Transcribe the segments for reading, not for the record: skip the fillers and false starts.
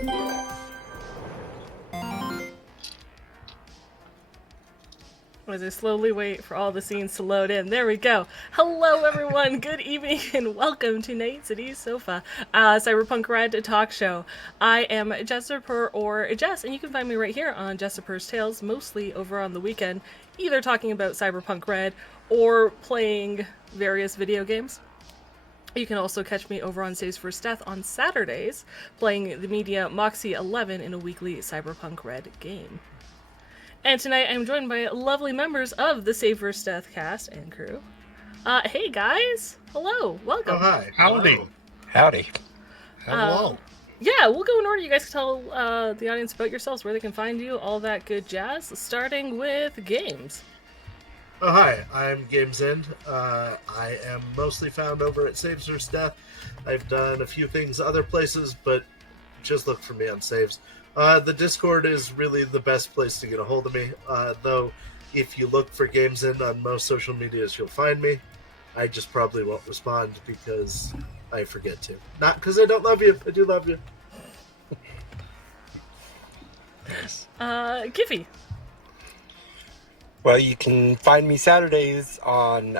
As I slowly wait for all the scenes to load in. There we go. Hello, everyone. Good evening, and welcome to Night City's Sofa, Cyberpunk RED talk show. I am Jesper, or Jess, and you can find me right here on Jesper's Tales, mostly over on the weekend, either talking about Cyberpunk RED or playing various video games. You can also catch me over on Saves First Death on Saturdays, playing the media Moxie 11 in a weekly Cyberpunk RED game. And tonight I'm joined by lovely members of the Save First Death cast and crew. Hey guys! Hello! Welcome! Oh, hi. Howdy. Hello. Howdy. Hello. Yeah, we'll go in order. You guys can tell the audience about yourselves, where they can find you, all that good jazz, starting with games. Oh, hi. I'm Games End. I am mostly found over at Saves First Death. I've done a few things other places, but just look for me on Saves. The Discord is really the best place to get a hold of me, though if you look for Games End on most social medias, you'll find me. I just probably won't respond because I forget to. Not because I don't love you. I do love you. Giffy. Well, you can find me Saturdays on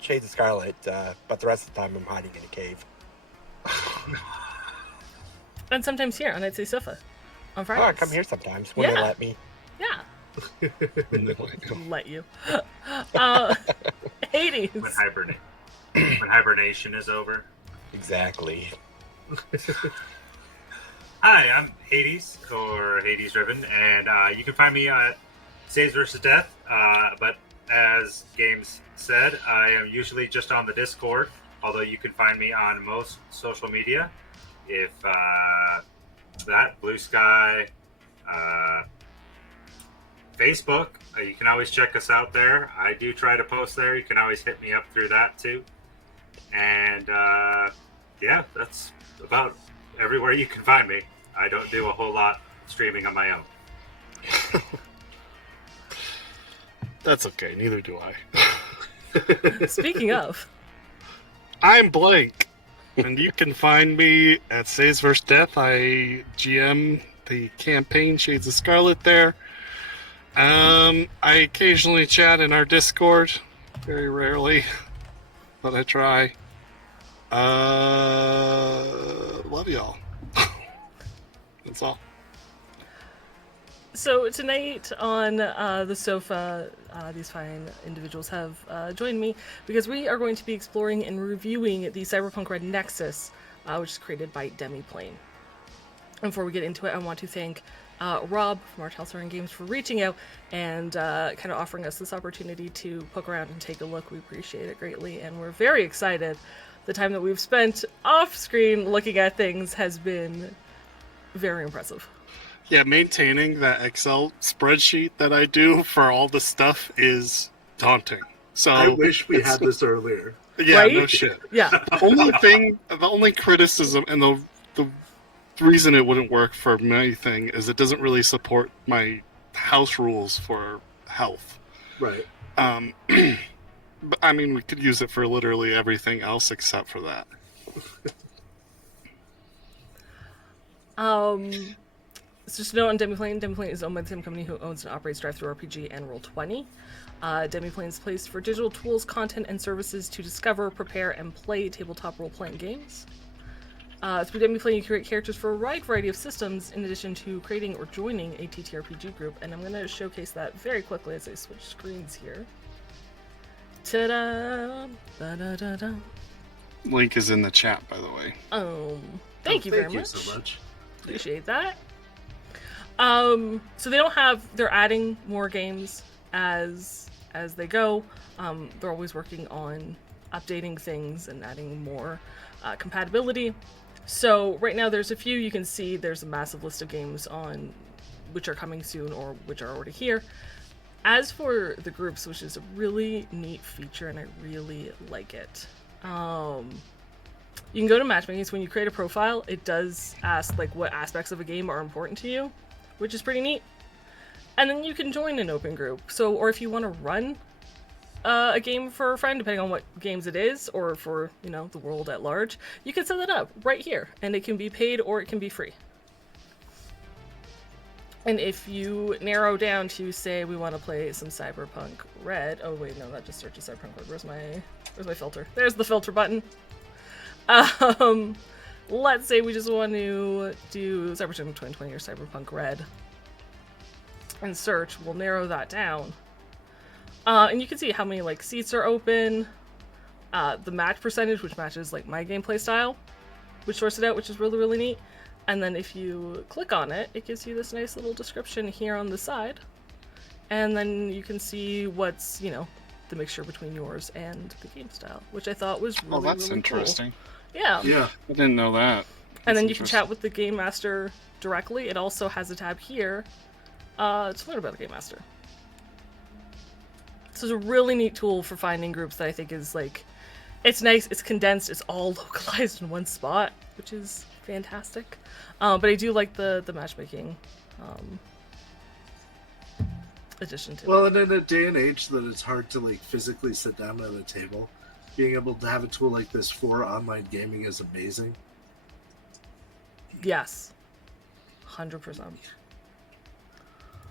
Shades of Scarlet, but the rest of the time I'm hiding in a cave. And sometimes here on Night City Sofa on Oh, Fridays. I come here sometimes when they Yeah. let me. Yeah. Let you. Hades. When hibernation is over. Exactly. Hi, I'm Hades, or Hades Ribbon, and you can find me at Saves vs. Death, but as Games said, I am usually just on the Discord, although you can find me on most social media. If that, Blue Sky, Facebook, you can always check us out there. I do try to post there. You can always hit me up through that too. And yeah, that's about everywhere you can find me. I don't do a whole lot streaming on my own. That's okay, neither do I. Speaking of. I'm Blake, and you can find me at Saves vs. Death. I GM the campaign Shades of Scarlet there. I occasionally chat in our Discord, very rarely, but I try. Love y'all. That's all. So tonight on the sofa, these fine individuals have joined me because we are going to be exploring and reviewing the Cyberpunk RED Nexus, which is created by Demiplane. And before we get into it, I want to thank Rob from our Talsorian Games for reaching out and kind of offering us this opportunity to poke around and take a look. We appreciate it greatly, and we're very excited. The time that we've spent off screen looking at things has been very impressive. Yeah, maintaining that Excel spreadsheet that I do for all the stuff is daunting. So I wish we had this earlier. Yeah, Right? no shit. Yeah. The only criticism and the reason it wouldn't work for my thing is it doesn't really support my house rules for health. Right. But I mean, we could use it for literally everything else except for that. So just a note on Demiplane. Demiplane is owned by the same company who owns and operates Drive-Thru RPG and Roll20. Demiplane's place for digital tools, content, and services to discover, prepare, and play tabletop role-playing games. Through Demiplane, you create characters for a wide variety of systems, in addition to creating or joining a TTRPG group. And I'm going to showcase that very quickly as I switch screens here. Ta-da! Da-da-da-da. Link is in the chat, by the way. Thank you very much. Thank you so much. Appreciate that. So they're adding more games as they go. They're always working on updating things and adding more compatibility. So right now there's a few. You can see there's a massive list of games on which are coming soon or which are already here. As for the groups, which is a really neat feature and I really like it. You can go to matchmaking. So when you create a profile, it does ask like what aspects of a game are important to you, which is pretty neat. And then you can join an open group. So, or if you want to run a game for a friend, depending on what games it is, or for, the world at large, you can set that up right here. And it can be paid or it can be free. And if you narrow down to, say, we want to play some Cyberpunk Red. Oh wait, no, that just searches Cyberpunk Red. Where's my filter? There's the filter button. Let's say we just want to do Cyberpunk 2020 or Cyberpunk Red. And search, we'll narrow that down. And you can see how many like seats are open, the match percentage, which matches like my gameplay style, which sorts it out, which is really, really neat. And then if you click on it, it gives you this nice little description here on the side. And then you can see what's, you know, the mixture between yours and the game style, which I thought was really, that's really interesting. Cool. Yeah. Yeah. I didn't know that. And then you can chat with the Game Master directly. It also has a tab here to learn about the Game Master. So it's a really neat tool for finding groups that I think is like, it's nice, it's condensed, it's all localized in one spot, which is fantastic. But I do like the matchmaking addition to it. Well, and in a day and age that it's hard to like physically sit down at a table, being able to have a tool like this for online gaming is amazing. Yes. 100%.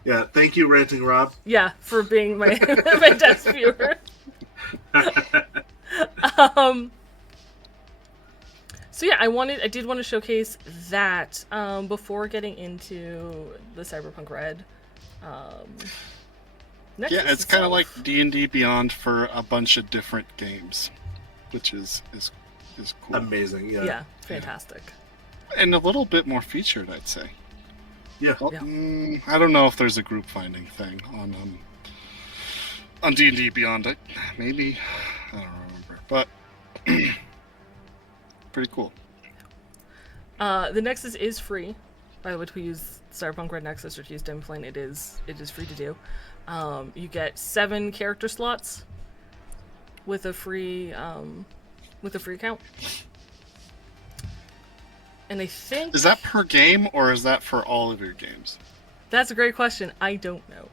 Yeah, thank you, Ranting Rob. Yeah, for being my my desk viewer. So yeah, I did want to showcase that before getting into the Cyberpunk Red. Nexus Yeah, it's kind of itself. like D&D Beyond for a bunch of different games, which is cool. Amazing, yeah. Yeah, fantastic. And a little bit more featured, I'd say. Yeah. Well, Yeah. I don't know if there's a group finding thing on D&D Beyond. Maybe, I don't remember, but pretty cool. The Nexus is free. By the way, to use Cyberpunk RED Nexus or to use Demiplane, it is free to do. You get 7 character slots with a free account. And I think Is that per game, or is that for all of your games? that's a great question. I don't know.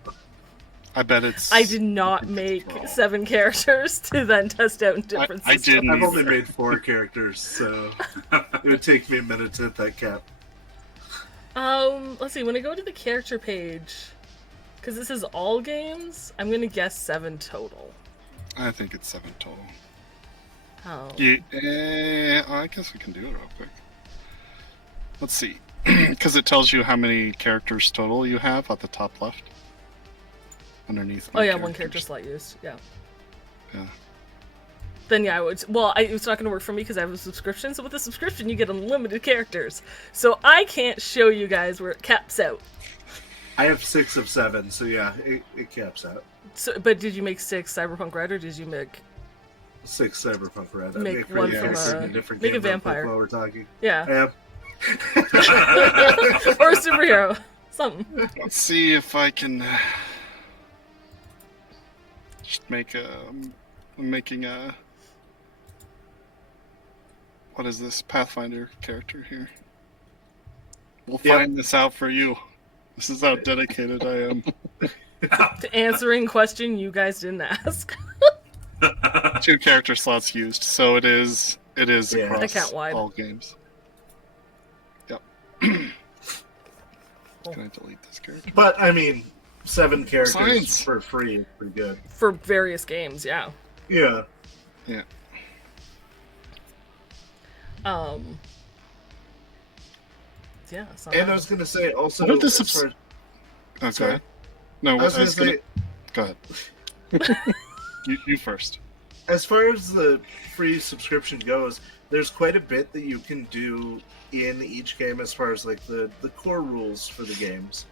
I bet it's... I did not make 7 characters to then test out in different I systems. didn't. I've only made 4 characters, so it would take me a minute to hit that cap. Let's see. When I go to the character page, because this is all games, I'm gonna guess 7 total. I think it's 7 total. Oh. I guess we can do it real quick. Let's see. Because it tells you how many characters total you have at the top left. Underneath. Oh yeah, 1 character slot used. Yeah. Yeah. Then yeah, it's not going to work for me because I have a subscription. So with a subscription, you get unlimited characters. So I can't show you guys where it caps out. I have 6 of 7, so yeah, it caps out. So, but did you make 6 Cyberpunk Red, or did you make 6 Cyberpunk Red. Make for one you from guys a- in different make a game real quick vampire. while we're talking. yeah, Yeah. or a superhero, something? Let's see if I can just make I'm making a... What is this? Pathfinder character here. We'll Yep. find this out for you. This is how dedicated I am. To answering question you guys didn't ask. 2 character slots used, so it is Yeah. across Account-wide. all games. Yep. Can I delete this character? But, I mean, 7 characters Science. for free is pretty good. For various games, yeah. Yeah. Yeah. Yeah. So And I was going to say also... What if the as subs- far as- Oh, go Sorry. ahead. No, I was going to say... Go ahead. you first. As far as the free subscription goes, there's quite a bit that you can do in each game as far as like the core rules for the games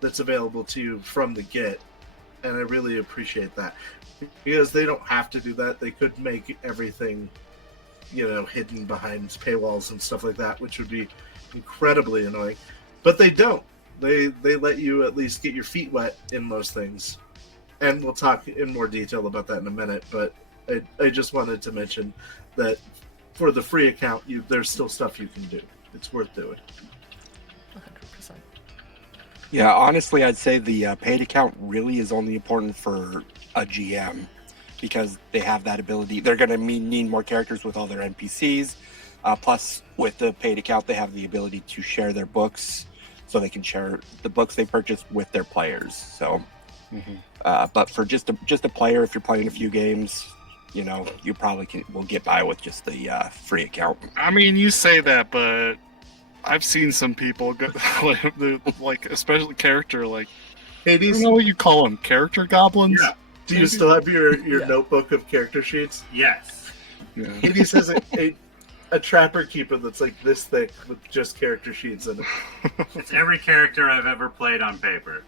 that's available to you from the get, and I really appreciate that because they don't have to do that. They could make everything, hidden behind paywalls and stuff like that, which would be incredibly annoying, but they don't. They let you at least get your feet wet in most things, and we'll talk in more detail about that in a minute, but I just wanted to mention that for the free account, there's still stuff you can do. It's worth doing. 100%. Yeah, honestly, I'd say the paid account really is only important for a GM because they have that ability. They're going to need more characters with all their NPCs. Plus, with the paid account, they have the ability to share their books. so they can share the books they purchased with their players. So, but for just a player, if you're playing a few games, you know, you probably will get by with just the free account. I mean, you say that, but I've seen some people go, like especially character, like I Hades, don't know what you call them, character goblins. Yeah. do you still have your Yeah. notebook of character sheets? Yes. Yeah. Hades has a trapper keeper that's like this thick with just character sheets in it. It's every character I've ever played on paper.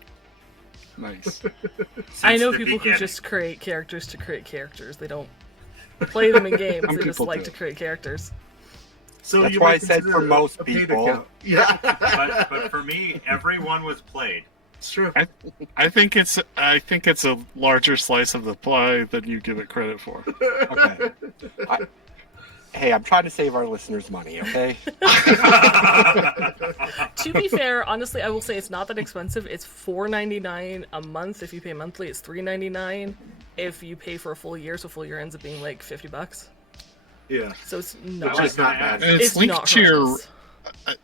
Nice. I Since know the people who beginning. just create characters to create characters. They don't play them in games. Some They just people like do. to create characters. So That's you why might I said consider for most a paid people. account. Yeah, But for me, everyone was played. it's true. I think it's a larger slice of the pie than you give it credit for. Okay. Hey, I'm trying to save our listeners money, okay? To be fair, honestly, I will say it's not that expensive. It's $4.99 a month. If you pay monthly, it's $3.99. If you pay for a full year, so full year ends up being like $50. Yeah, So it's not. which is not bad. And it's linked not to your. horrendous.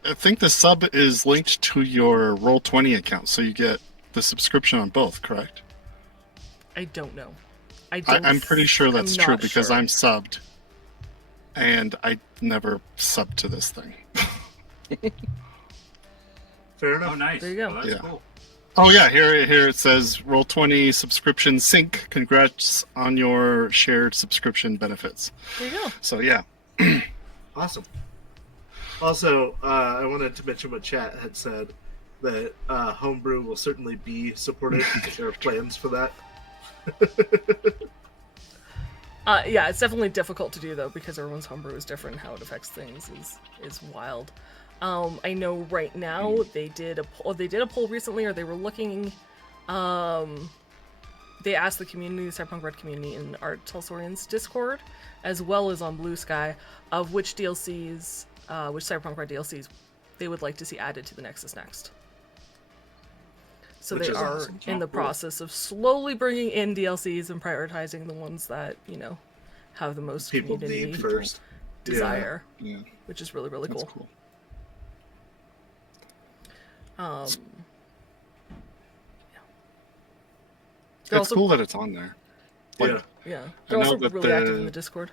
I think the sub is linked to your Roll20 account, so you get the subscription on both. Correct? I don't know. I'm pretty sure that's I'm true not because sure. I'm subbed, and I never subbed to this thing. Fair enough. Oh, nice. There you go. Well, that's Yeah. cool. Oh yeah, here it says Roll20 subscription sync. Congrats on your shared subscription benefits. There you go. So yeah, Awesome. Also, I wanted to mention what chat had said, that homebrew will certainly be supported because there are plans for that. Yeah, it's definitely difficult to do though because everyone's homebrew is different. How it affects things is wild. I know right now they did a poll recently, or they were looking. They asked the community, the Cyberpunk RED community, in our Talsorian's Discord, as well as on Blue Sky, of which DLCs, which Cyberpunk RED DLCs, they would like to see added to the Nexus next. So Which they is are awesome. in the process of slowly bringing in DLCs and prioritizing the ones that, you know, have the most People community need first. desire, yeah, which is really, really that's cool. cool. They're It's also- cool that it's on there. Like, Yeah. Yeah, I they're know also that really the- active in the Discord.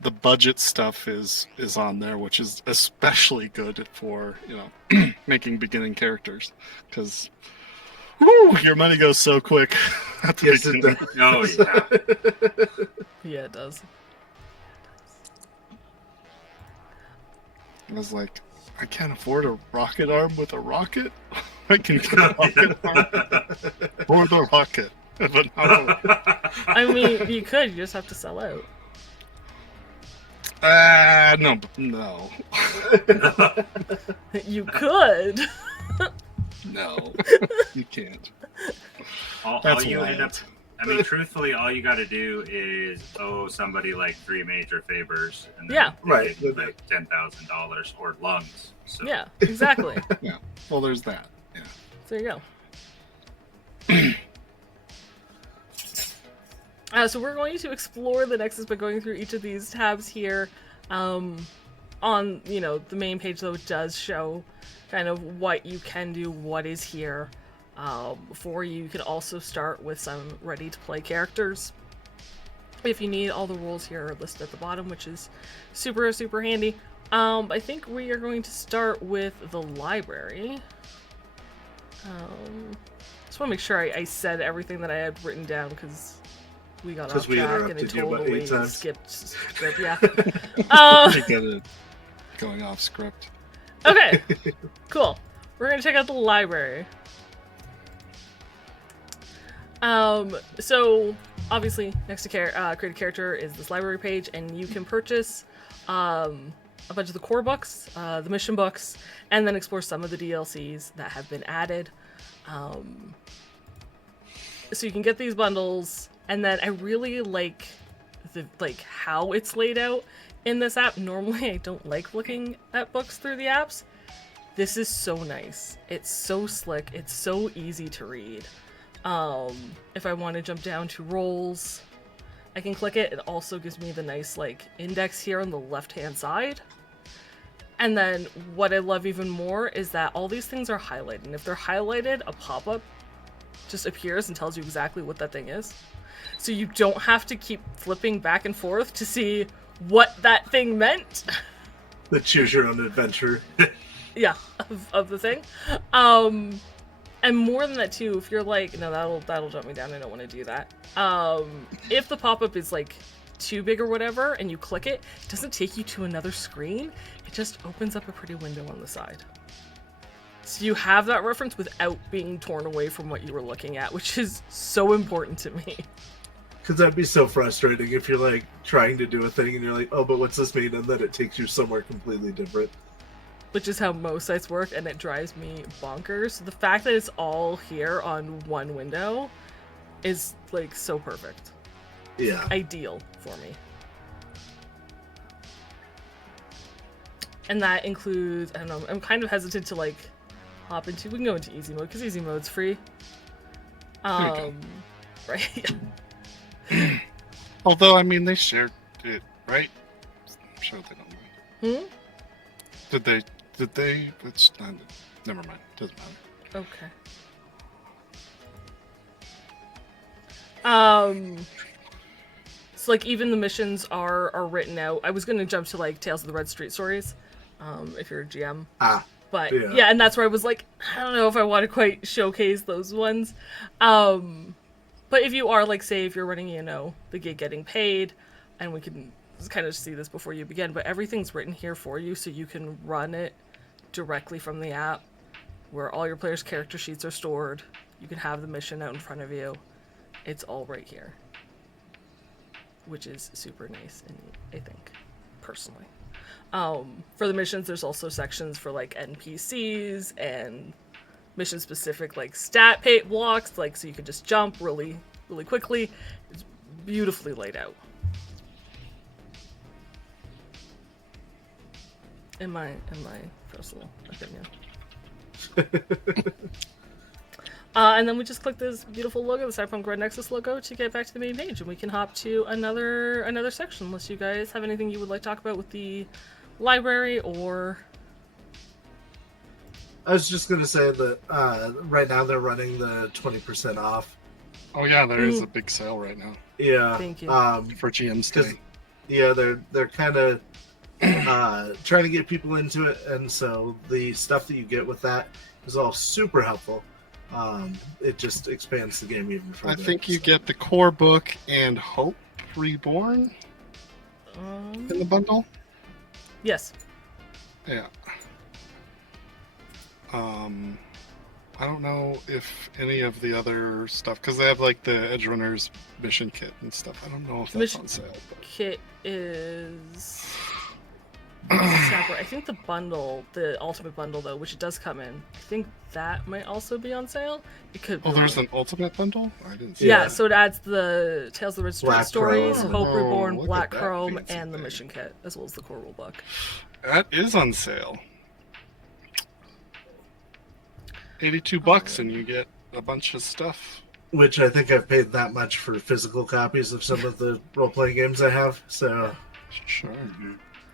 the budget stuff is on there, which is especially good for, you know, making beginning characters, because your money goes so quick at the Yes, it beginning. does. Oh, yeah. Yeah, it does. I was like, I can't afford a rocket arm with a rocket. I can get a rocket arm or the rocket, but no. I mean, you could. You just have to sell out. No, You could. no, you can't. All That's you end up. wild. I mean, truthfully, all you got to do is owe somebody like 3 major favors, and then Yeah. they Right. give you, like $10,000 or lungs. So. Yeah, exactly. Yeah. Well, there's that. Yeah. There you go. So we're going to explore the Nexus by going through each of these tabs here. On, you know, the main page, though, it does show kind of what you can do, what is here. For you can also start with some ready-to-play characters. If you need, all the rules here are listed at the bottom, which is super, super handy. I think we are going to start with the library. Just want to make sure I said everything that I had written down, because we got 'Cause off we track and interrupted it you about totally 8 times. skipped script. Yeah. I get it. Going off script. Okay, cool. We're gonna check out the library. So obviously next to create a character is this library page, and you can purchase a bunch of the core books, the mission books, and then explore some of the DLCs that have been added. So you can get these bundles, and then I really like how it's laid out in this app. Normally I don't like looking at books through the apps. This is so nice. It's so slick. It's so easy to read. If I want to jump down to roles, I can click it. It also gives me the nice index here on the left hand side. And then what I love even more is that all these things are highlighted. And if they're highlighted, a pop-up just appears and tells you exactly what that thing is. So you don't have to keep flipping back and forth to see what that thing meant. The choose your own adventure. Yeah, of the thing. And more than that too, if you're like, no, that'll jump me down, I don't want to do that. If the pop-up is like too big or whatever, and you click it, it doesn't take you to another screen. It just opens up a pretty window on the side. So you have that reference without being torn away from what you were looking at, which is so important to me. Because that'd be so frustrating if you're like trying to do a thing and you're like, oh, but what's this mean? And then it takes you somewhere completely different. Which is how most sites work, and it drives me bonkers. The fact that it's all here on one window is like so perfect. Yeah. Ideal for me. And that includes, I don't know, I'm kind of hesitant to like hop into, we can go into easy mode because easy mode's free. Right. Although, I mean, they shared it, right? I'm sure they don't mind. Did they? It's not, never mind. Doesn't matter. Okay. So like even the missions are written out. I was gonna jump to like Tales of the Red Street stories, if you're a GM. But yeah, and that's where I was like, I don't know if I want to quite showcase those ones. But if you are like, say, if you're running, the gig getting paid, and we can kind of see this before you begin, but everything's written here for you, so you can run it directly from the app, where all your players' character sheets are stored. You can have the mission out in front of you. It's all right here, which is super nice and neat, I think, personally. For the missions, there's also sections for like NPCs and mission specific like stat blocks, like so you can just jump really quickly. It's beautifully laid out, in my personal opinion. And then we just click this beautiful logo, the Cyberpunk RED Nexus logo, to get back to the main page, and we can hop to another section, unless you guys have anything you would like to talk about with the library or... I was just going to say that right now they're running the 20% off. Oh yeah, there is a big sale right now. Yeah. Thank you. For GM Stay. Yeah, they're kind of trying to get people into it, and so the stuff that you get with that is all super helpful. It just expands the game even further. I think you get the core book and Hope Reborn in the bundle. Yes. Yeah. I don't know if any of the other stuff, because they have like the Edge Runners mission kit and stuff. I don't know if that's on sale. But... Kit is separate. I think the bundle, the ultimate bundle though, which it does come in, I think that might also be on sale. It could. Oh, there's an ultimate bundle? I didn't see Yeah, that. so it adds the Tales of the Red Street stories, Chrome. Hope Reborn, Look Black at that Chrome, fancy and the thing. mission kit, as well as the core rulebook. That is on sale. $82 and you get a bunch of stuff. Which I think I've paid that much for physical copies of some of the role-playing games I have, so... Sure.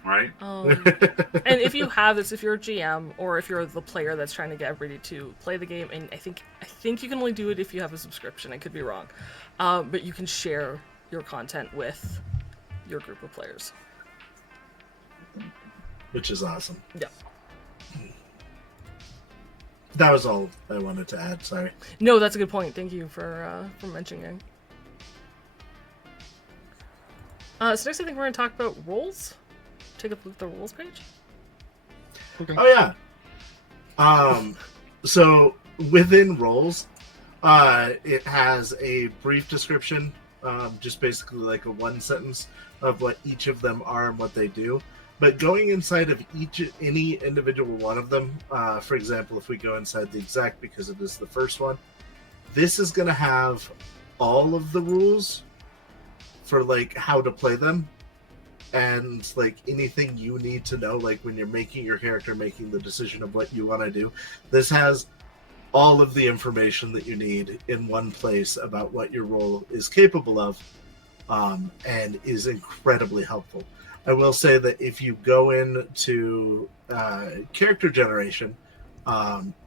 Right? And if you have this, if you're a GM, or if you're the player that's trying to get everybody to play the game, and I think you can only do it if you have a subscription, I could be wrong, but you can share your content with your group of players. Which is awesome. Yeah. That was all I wanted to add, sorry. No, that's a good point. Thank you for mentioning. So next I think we're going to talk about roles. Take a look at the roles page. Okay. Oh, yeah. So within roles, it has a brief description, just basically like a one sentence of what each of them are and what they do. But going inside of any individual one of them, for example, if we go inside the exec, because it is the first one, this is going to have all of the rules for like how to play them, and like anything you need to know, like when you're making your character, making the decision of what you want to do. This has all of the information that you need in one place about what your role is capable of, and is incredibly helpful. I will say that if you go into character generation,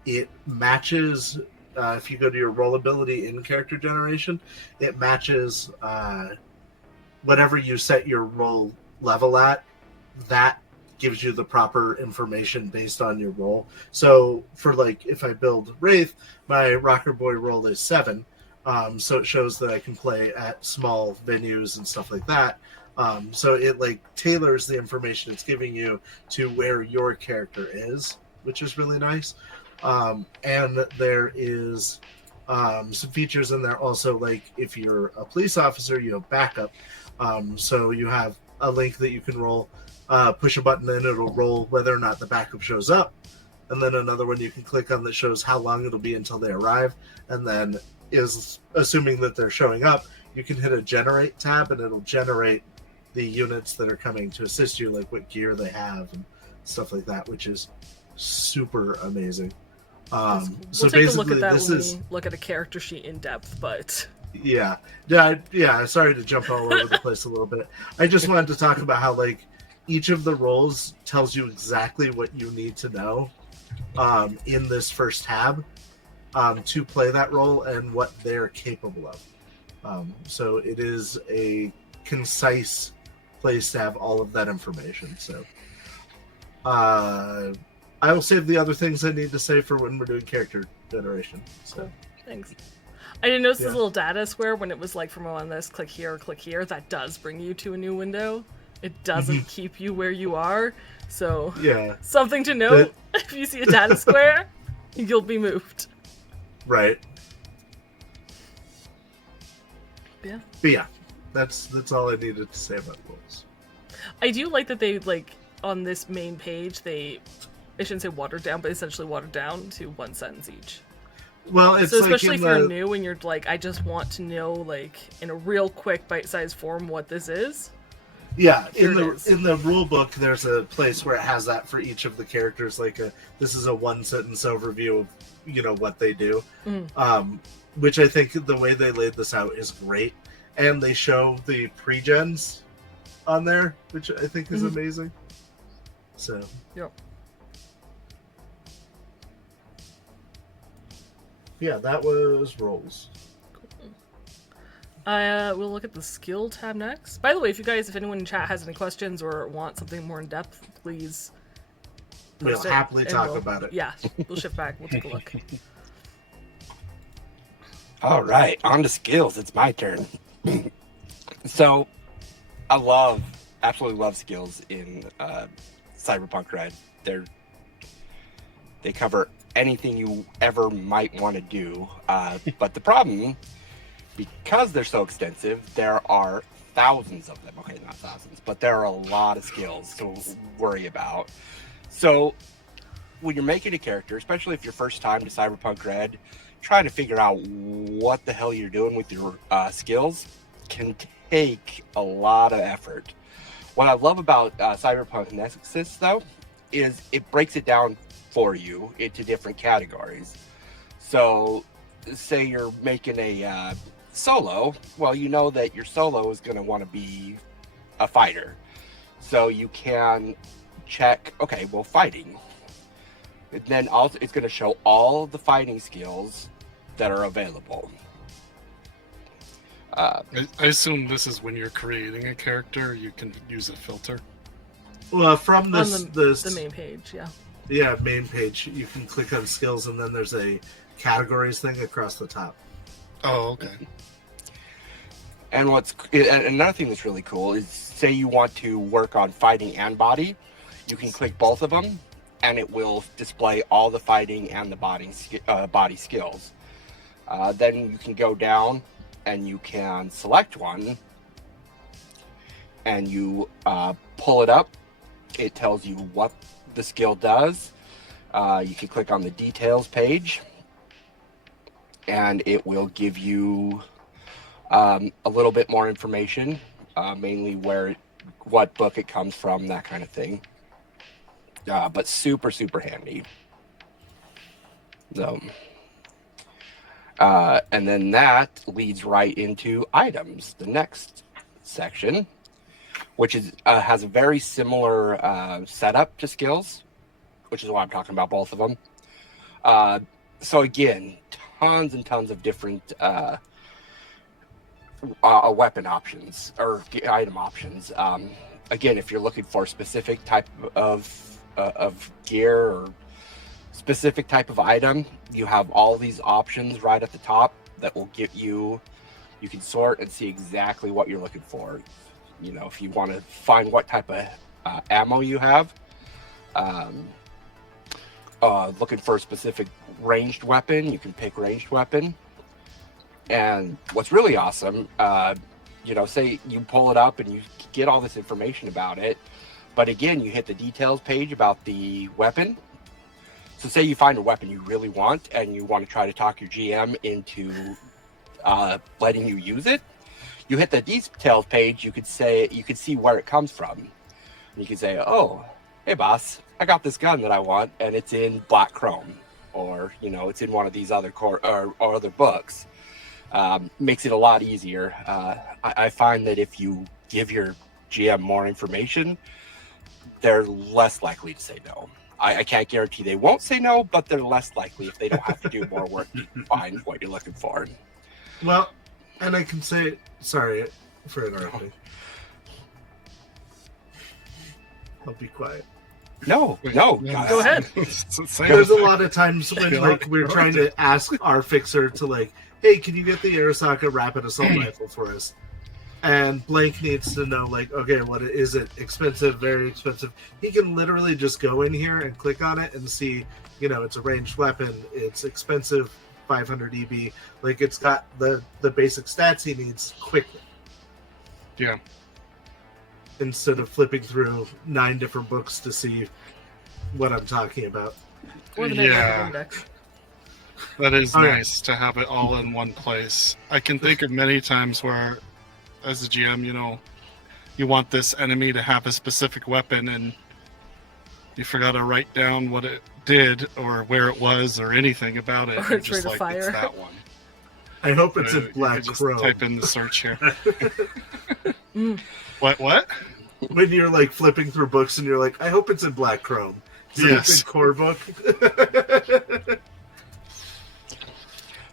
it matches. If you go to your roll ability in character generation, it matches whatever you set your roll level at. That gives you the proper information based on your roll. So for like, if I build Wraith, my Rocker Boy roll is 7. So it shows that I can play at small venues and stuff like that. So it like tailors the information it's giving you to where your character is, which is really nice. And there is some features in there also, like if you're a police officer, you have backup. So you have a link that you can roll, push a button and it'll roll whether or not the backup shows up. And then another one you can click on that shows how long it'll be until they arrive. And then is assuming that they're showing up, you can hit a generate tab and it'll generate the units that are coming to assist you, like what gear they have and stuff like that, which is super amazing. We'll So take a basically, look at that this when is we look at a character sheet in depth, but yeah. Sorry to jump all over the place a little bit. I just wanted to talk about how like each of the roles tells you exactly what you need to know in this first tab to play that role and what they're capable of. So it is a concise place to have all of that information. So I will save the other things I need to say for when we're doing character generation. So cool. Thanks. I didn't notice Yeah. this little data square when it was like from on this, click here, click here. That does bring you to a new window. It doesn't keep you where you are. So yeah, something to note, if you see a data square, you'll be moved. right. Yeah. But yeah, that's all I needed to say about roles. I do like that they, like, on this main page, I shouldn't say watered down, but essentially watered down to one sentence each. Well, it's So like especially if in you're the, new and you're like, I just want to know, like, in a real quick bite-sized form what this is. yeah, Here in it the is. in the rule book, there's a place where it has that for each of the characters. Like this is a one sentence overview of what they do, which I think the way they laid this out is great, and they show the pre-gens on there, which I think is amazing. So Yep. yeah, that was roles. We'll look at the skill tab next. By the way, if anyone in chat has any questions or want something more in depth, please. We'll post it, happily and talk about it. Yeah, we'll shift back. We'll take a look. All right, on to skills. It's my turn. So, I absolutely love skills in Cyberpunk RED. They cover anything you ever might want to do. But the problem, because they're so extensive, there are thousands of them. Okay, not thousands, but there are a lot of skills to worry about. So, when you're making a character, especially if you're first time to Cyberpunk RED, trying to figure out what the hell you're doing with your skills can take a lot of effort. What I love about Cyberpunk Nexus, though, is it breaks it down for you into different categories. So, say you're making a solo, well, you know that your solo is going to want to be a fighter. So you can check, okay, well, fighting. And then also it's going to show all the fighting skills that are available. I assume this is when you're creating a character, you can use a filter. Well, from On this the main page, yeah. yeah, main page, you can click on skills, and then there's a categories thing across the top. Oh, okay. And another thing that's really cool is, say you want to work on fighting and body, you can click both of them, and it will display all the fighting and the body skills. Then you can go down and you can select one, and you pull it up. It tells you what the skill does. You can click on the details page, and it will give you a little bit more information, mainly what book it comes from, that kind of thing. But super, super handy. So, and then that leads right into items, the next section. which is has a very similar setup to skills, which is why I'm talking about both of them. So again, tons and tons of different weapon options or item options. Again, if you're looking for a specific type of gear or specific type of item, you have all these options right at the top that will get you. You can sort and see exactly what you're looking for. You know, if you want to find what type of ammo you have, looking for a specific ranged weapon, you can pick ranged weapon. And what's really awesome, you know, say you pull it up and you get all this information about it, but again, you hit the details page about the weapon. So say you find a weapon you really want and you want to try to talk your GM into letting you use it. You hit the details page, you could see where it comes from. And you can say, oh, hey boss, I got this gun that I want and it's in black chrome, or, you know, it's in one of these other or other books. Makes it a lot easier. I find that if you give your GM more information, they're less likely to say no. I can't guarantee they won't say no, but they're less likely if they don't have to do more work to find what you're looking for. Well, and I can say, sorry for interrupting. I'll be quiet. No, Go ahead. There's a lot of times when like we're trying to ask our fixer to like, hey, can you get the Arisaka rapid assault rifle for us? And Blank needs to know, like, okay, what is it? Expensive, very expensive. He can literally just go in here and click on it and see, you know, it's a ranged weapon. It's expensive, 500 EB. Like, it's got the basic stats he needs quickly. Yeah. Instead of flipping through 9 different books to see what I'm talking about. Or the Yeah. index. That is Oh, yeah. nice to have it all in one place. I can think of many times where, as a GM, you know, you want this enemy to have a specific weapon and you forgot to write down what it did or where it was or anything about it. Or You're it's just ready to like, it's fire. that one. I hope it's You in black could just chrome. type in the search here. Mm. What? When you're like flipping through books and you're like, I hope it's in black chrome. So Yes. it's in core book.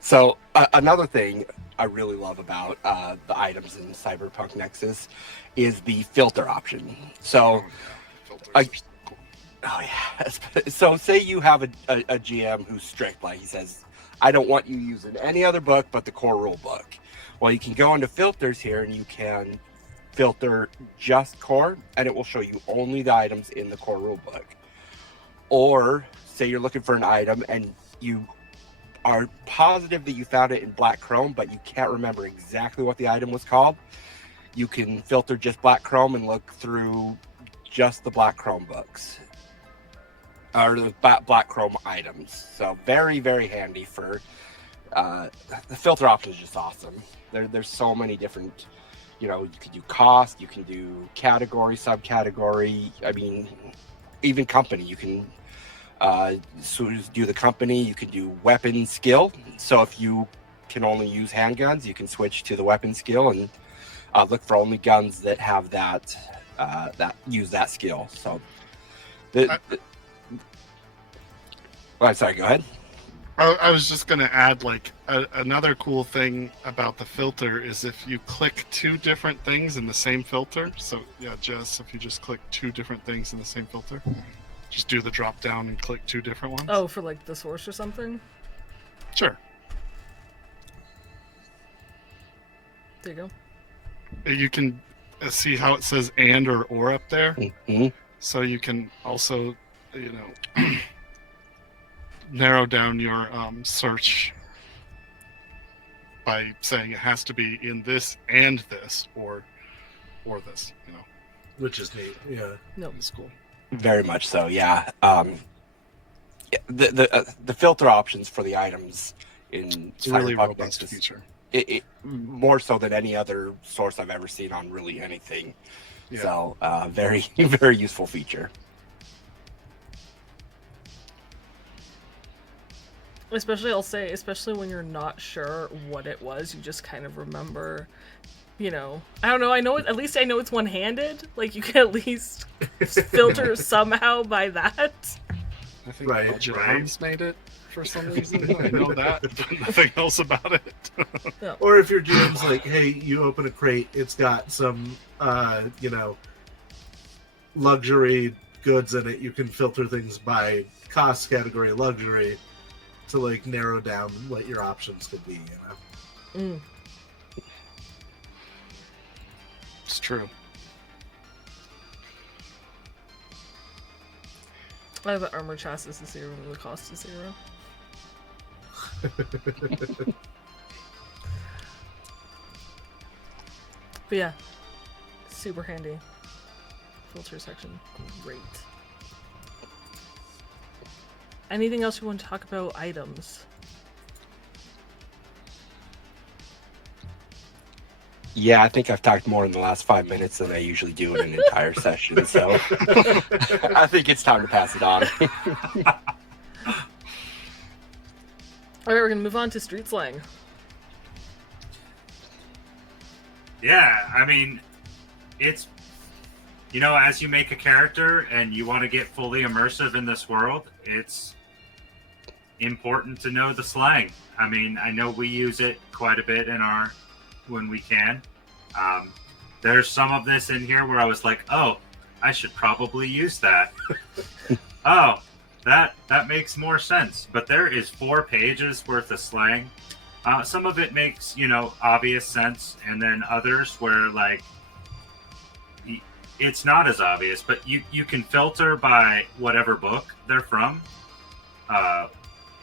So another thing I really love about the items in Cyberpunk Nexus is the filter option. So, oh yeah. So say you have a GM who's strict, like he says, I don't want you using any other book but the core rule book. Well, you can go into filters here and you can filter just core, and it will show you only the items in the core rule book. Or say you're looking for an item and you are positive that you found it in black chrome, but you can't remember exactly what the item was called. You can filter just black chrome and look through just the black chrome books or the black chrome items. So very, very handy for the filter option is just awesome. There's so many different, you know, you can do cost, you can do category, subcategory. I mean, even company, you can do the company, you can do weapon skill. So if you can only use handguns, you can switch to the weapon skill and look for only guns that have that use that skill. So I'm sorry, go ahead. I was just going to add, like, another cool thing about the filter is if you click 2 different things in the same filter. So, yeah, Jess, if you just click 2 different things in the same filter, just do the drop down and click 2 different ones. Oh, for like the source or something? Sure. There you You can see how it says and or up there. Mm-hmm. So you can also, you know, narrow down your search by saying it has to be in this and this or this, you know. Which is neat, yeah. go. No. It's cool. Very much so, yeah. The filter options for the items in It's a really Cyberpunk robust Nexus, feature. it more so than any other source I've ever seen on really anything. Yeah. So very, very useful feature. Especially, I'll say, especially when you're not sure what it was, you just kind of remember you know, I don't know. I know it. At least I know it's one-handed. Like you can at least filter somehow by that. I think Right, Budget right. Arms made it for some reason. I know that, but nothing else about it. Or if your GM's like, hey, you open a crate, it's got some, luxury goods in it. You can filter things by cost category luxury to like narrow down what your options could be. Mm. It's true. I have an armor chassis is 0 and the cost is 0. But yeah, super handy. Filter section, great. Anything else you want to talk about? Items? Yeah, I think I've talked more in the last 5 minutes than I usually do in an entire session, so I think it's time to pass it on. Alright, we're gonna move on to street slang. Yeah, I mean, it's, you know, as you make a character and you want to get fully immersive in this world, it's important to know the slang. I mean, I know we use it quite a bit in our, when we can. There's some of this in here where I was like, oh, I should probably use that. Oh, that makes more sense. But there is 4 pages worth of slang. Some of it makes, you know, obvious sense, and then others where, like, it's not as obvious, but you can filter by whatever book they're from.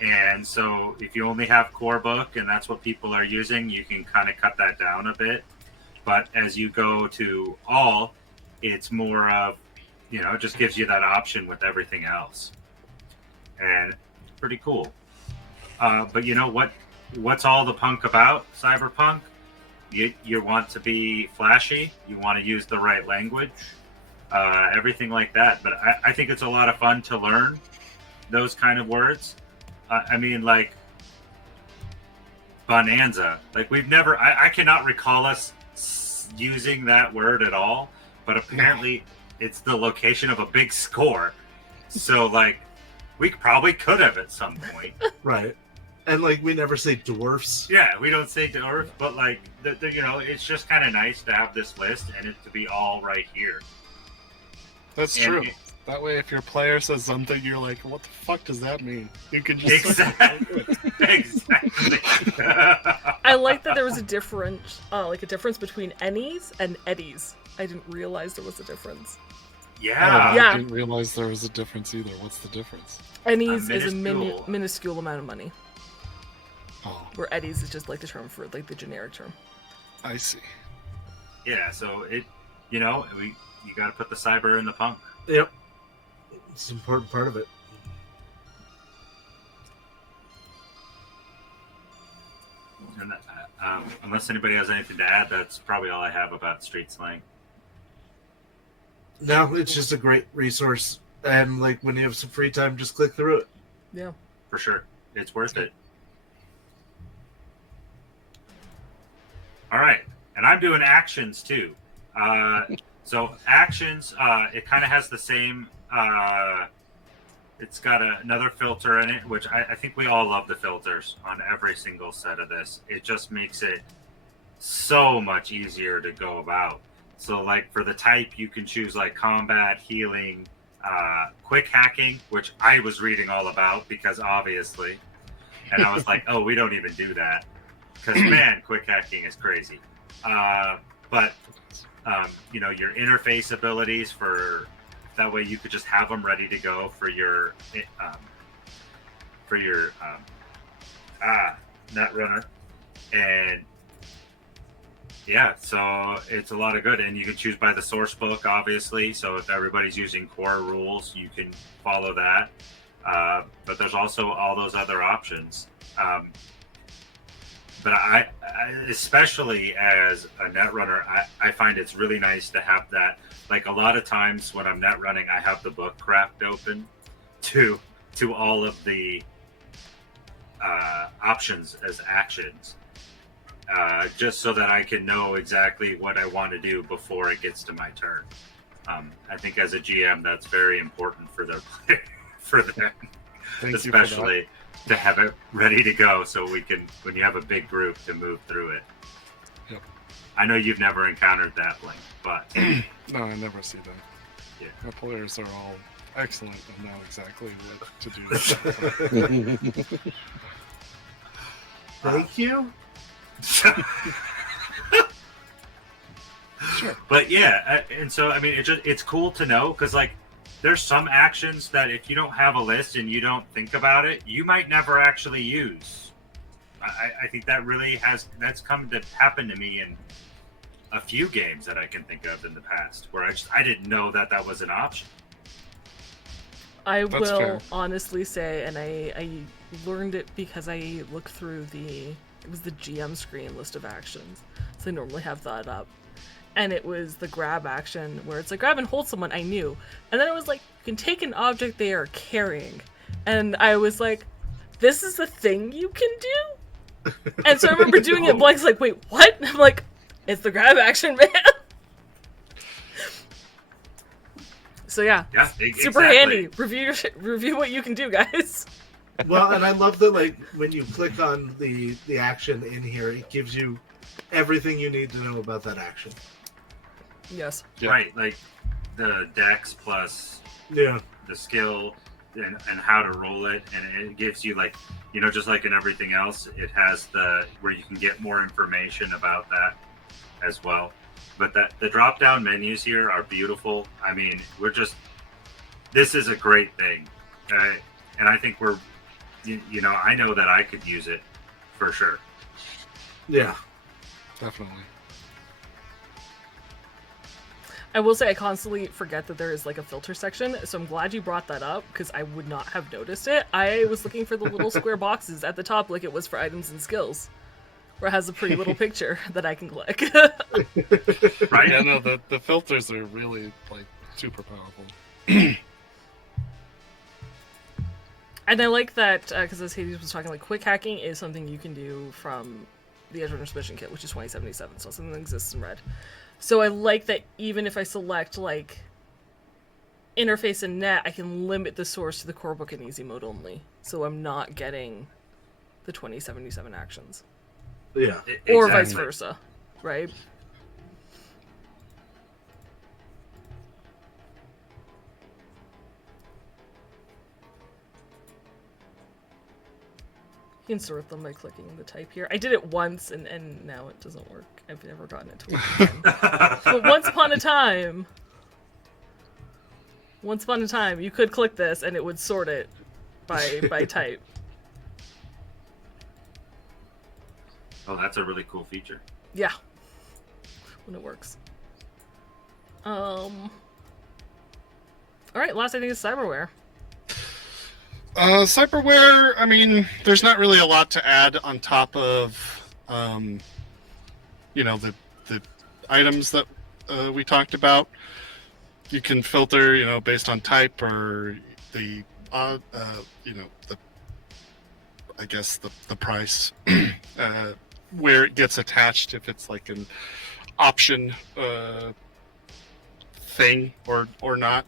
And so if you only have core book and that's what people are using, you can kind of cut that down a bit. But as you go to all, it's more of, you know, it just gives you that option with everything else. And pretty cool. But you know what's all the punk about, Cyberpunk? You want to be flashy, you want to use the right language, everything like that. But I think it's a lot of fun to learn those kind of words. I mean, like, bonanza. Like, we've never, I cannot recall us using that word at all, but apparently it's the location of a big score. So, like, we probably could have at some point. Right. And, like, we never say dwarfs. Yeah, we don't say dwarf, but, like, you know, it's just kind of nice to have this list and it to be all right here. That's And true. it- That way, if your player says something, you're like, what the fuck does that mean? You can just... Exactly. Exactly. I like that there was a difference between ennies and eddies. I didn't realize there was a difference. Yeah. Yeah. I didn't realize there was a difference either. What's the difference? Ennies is a minuscule. minuscule amount of money, Oh, where eddies is just like the term for like the generic term. I see. Yeah, so it, you know, you got to put the cyber in the punk. Yep. It's an important part of it. And unless anybody has anything to add, that's probably all I have about street slang. No, it's just a great resource. And, like, when you have some free time, just click through it. Yeah. For sure. It's worth it. All right. And I'm doing actions too. So actions, it kind of has the same, it's got another filter in it, which I think we all love the filters on every single set of this. It just makes it so much easier to go about. So, like, for the type, you can choose, like, combat, healing, quick hacking, which I was reading all about because obviously, and I was like, oh, we don't even do that because, man, quick hacking is crazy. But you know, your interface abilities for that way you could just have them ready to go for your Netrunner. And yeah, so it's a lot of good, and you can choose by the source book, obviously. So if everybody's using core rules, you can follow that. But there's also all those other options. But I, especially as a Netrunner, I find it's really nice to have that. Like, a lot of times when I'm net running, I have the book craft open to all of the options as actions. just so that I can know exactly what I want to do before it gets to my turn. I think as a GM, that's very important for their player, for them, especially to have it ready to go, so we can, when you have a big group, to move through it. Yep. I know you've never encountered that, Blink, but No, I never see that. Yeah. My players are all excellent and know exactly what to do. Thank you. Sure. But yeah, and so I mean, it's cool to know, because like there's some actions that if you don't have a list and you don't think about it, you might never actually use. I think that really that's come to happen to me in a few games that I can think of in the past, where I didn't know that was an option. I That's will fair. honestly say, and I learned it because I looked through it was the GM screen list of actions. So I normally have that up. And it was the grab action where it's like grab and hold someone. I knew. And then it was like, you can take an object they are carrying. And I was like, this is the thing you can do? And so I remember doing it. Blake's like, wait, what? I'm like, it's the grab action, man. So yeah, super handy. Review what you can do, guys. Well, and I love that, like, when you click on the action in here, it gives you everything you need to know about that action. Yes. Yeah. Right, like the dex plus Yeah. the skill and how to roll it, and it gives you, like, you know, just like in everything else, it has where you can get more information about that as well. But the drop down menus here are beautiful. I mean, this is a great thing, and I think you know, I know that I could use it for sure. Yeah. Definitely. I will say I constantly forget that there is like a filter section, so I'm glad you brought that up because I would not have noticed it. I was looking for the little square boxes at the top like it was for items and skills, where it has a pretty little picture that I can click. Right? Yeah, no, the filters are really, like, super powerful. And I like that, because as Hades was talking, like, quick hacking is something you can do from the Edge Runner's Mission Kit, which is 2077, so something that exists in Red. So I like that even if I select, like, interface and net, I can limit the source to the core book and easy mode only. So I'm not getting the 2077 actions. Yeah. Or vice Exactly. versa, right? You can sort them by clicking the type here. I did it once, and now it doesn't work. I've never gotten it to work again. But once upon a time, you could click this, and it would sort it by type. Oh, that's a really cool feature. Yeah. When it works. All right, last I think is cyberware. Cyberware, I mean, there's not really a lot to add on top of, you know, the items that we talked about. You can filter, you know, based on type or the, you know, I guess the price, where it gets attached, if it's like an option thing or not.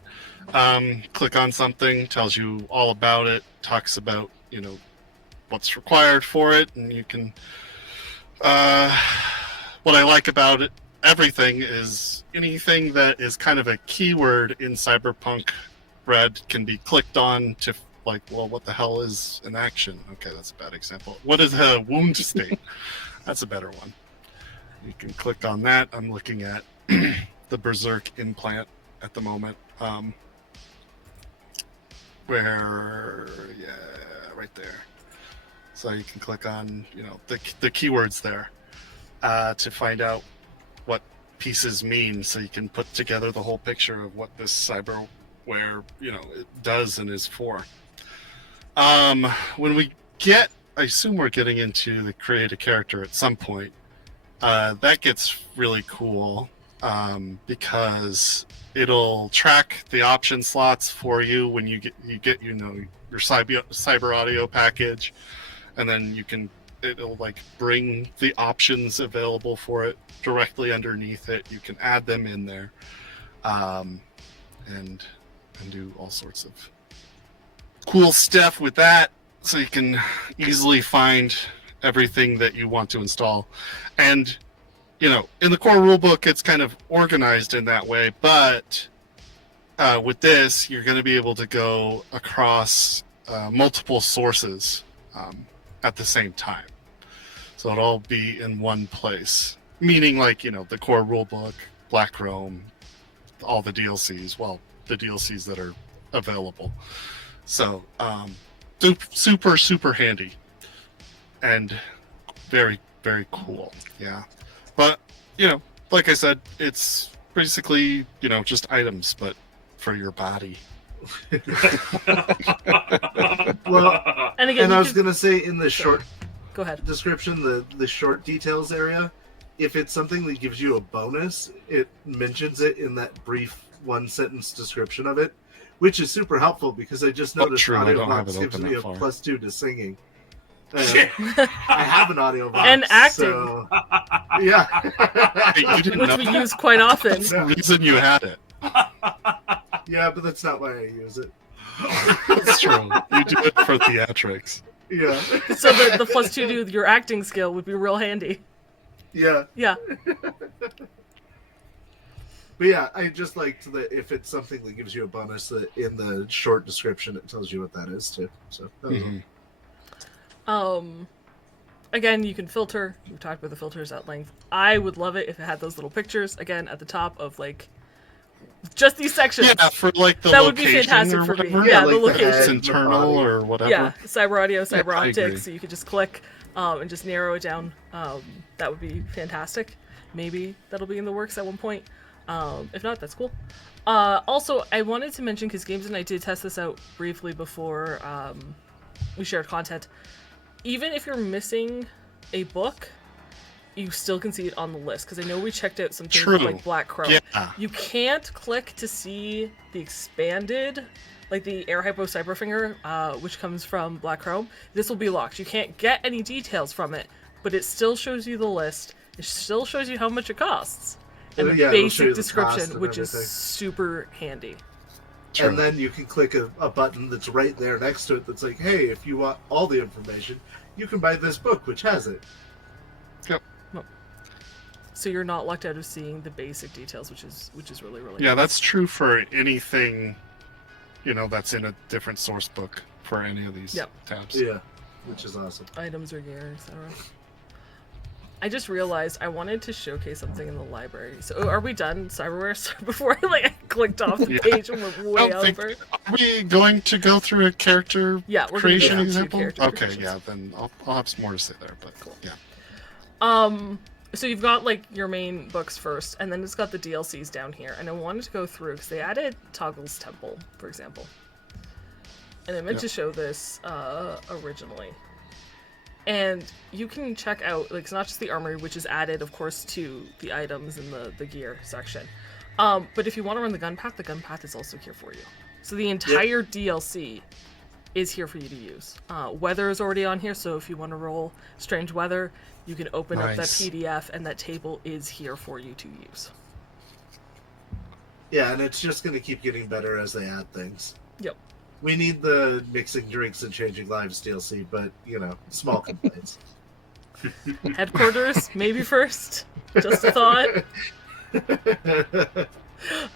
Click on something, tells you all about it, talks about, you know, what's required for it, and you can what I like about it, everything is anything that is kind of a keyword in Cyberpunk Red can be clicked on to, like, well, what the hell is an action? Okay, that's a bad example. What is a wound state? That's a better one. You can click on that. I'm looking at the Berserk implant at the moment. Right there. So you can click on, you know, the keywords there to find out what pieces mean, so you can put together the whole picture of what this cyberware, you know, it does and is for. When we get, I assume we're getting into the create a character at some point. That gets really cool because it'll track the option slots for you when you get you know, your cyber audio package, and then you can it'll like bring the options available for it directly underneath it. You can add them in there, and do all sorts of cool stuff with that. So you can easily find everything that you want to install. And, you know, in the core rulebook, it's kind of organized in that way. But with this, you're going to be able to go across multiple sources at the same time. So it'll all be in one place. Meaning, like, you know, the core rulebook, Black Rome, all the DLCs. Well, the DLCs that are available. So, super, super handy. And very, very cool. Yeah. But, you know, like I said, it's basically, you know, just items, but for your body. Well, And again, and you I was could- going to say in the short Go ahead. description, the short details area, if it's something that gives you a bonus, it mentions it in that brief one-sentence description of it, which is super helpful because I just noticed true, I don't have Audiobox it gives open me that a far. +2 to singing. I have an audiobox. And acting. So, yeah. Hey, you didn't Which know we that? use quite often. That's the reason you had it. Yeah, but that's not why I use it. That's true. You do it for theatrics. Yeah. So the +2 to your acting skill would be real handy. Yeah. Yeah. But yeah, I just liked that if it's something that gives you a bonus, that in the short description it tells you what that is too. So that was Again, you can filter. We've talked about the filters at length. I would love it if it had those little pictures again at the top of like just these sections. Yeah, for like the That would be location fantastic or for me. whatever. Yeah, like the the location. It's head, internal the body. or whatever. Yeah, cyber audio, cyber Yeah, I agree. optics. So you could just click and just narrow it down. That would be fantastic. Maybe that'll be in the works at one point. If not, that's cool. Also, I wanted to mention, because Games and I did test this out briefly before we shared content. Even if you're missing a book, you still can see it on the list. Because I know we checked out some things True. like Black Crow. Yeah. You can't click to see the expanded, like the Air Hypo Cyberfinger, which comes from Black Chrome. This will be locked. You can't get any details from it, but it still shows you the list. It still shows you how much it costs. And the Yeah, it'll show you basic the cost description, and which is everything. super handy. True. And then you can click a button that's right there next to it that's like, hey, if you want all the information, you can buy this book, which has it. Yep. So you're not locked out of seeing the basic details, which is really, really Yeah, nice. that's true for anything, you know, that's in a different source book for any of these Yep. tabs. Yeah, which is awesome. Items or gear, etc. I just realized I wanted to showcase something in the library. So are we done, Cyberware? Sorry, before I clicked off the Yeah. page and went way don't think- over. Are we going to go through a character Yeah, we're creation gonna go through example? character Okay, creations. yeah, then I'll have some more to say there, but yeah. So you've got like your main books first, and then it's got the DLCs down here. And I wanted to go through because they added Toggle's Temple, for example. And I meant to show this originally. And you can check out, like, it's not just the armory, which is added, of course, to the items in the gear section. But if you want to run the gun path is also here for you. So the entire DLC is here for you to use. Weather is already on here, so if you want to roll Strange Weather, you can open up that Nice. PDF, and that table is here for you to use. Yeah, and it's just going to keep getting better as they add things. Yep. We need the mixing drinks and changing lives DLC, but, you know, small complaints. Headquarters, maybe first. Just a thought.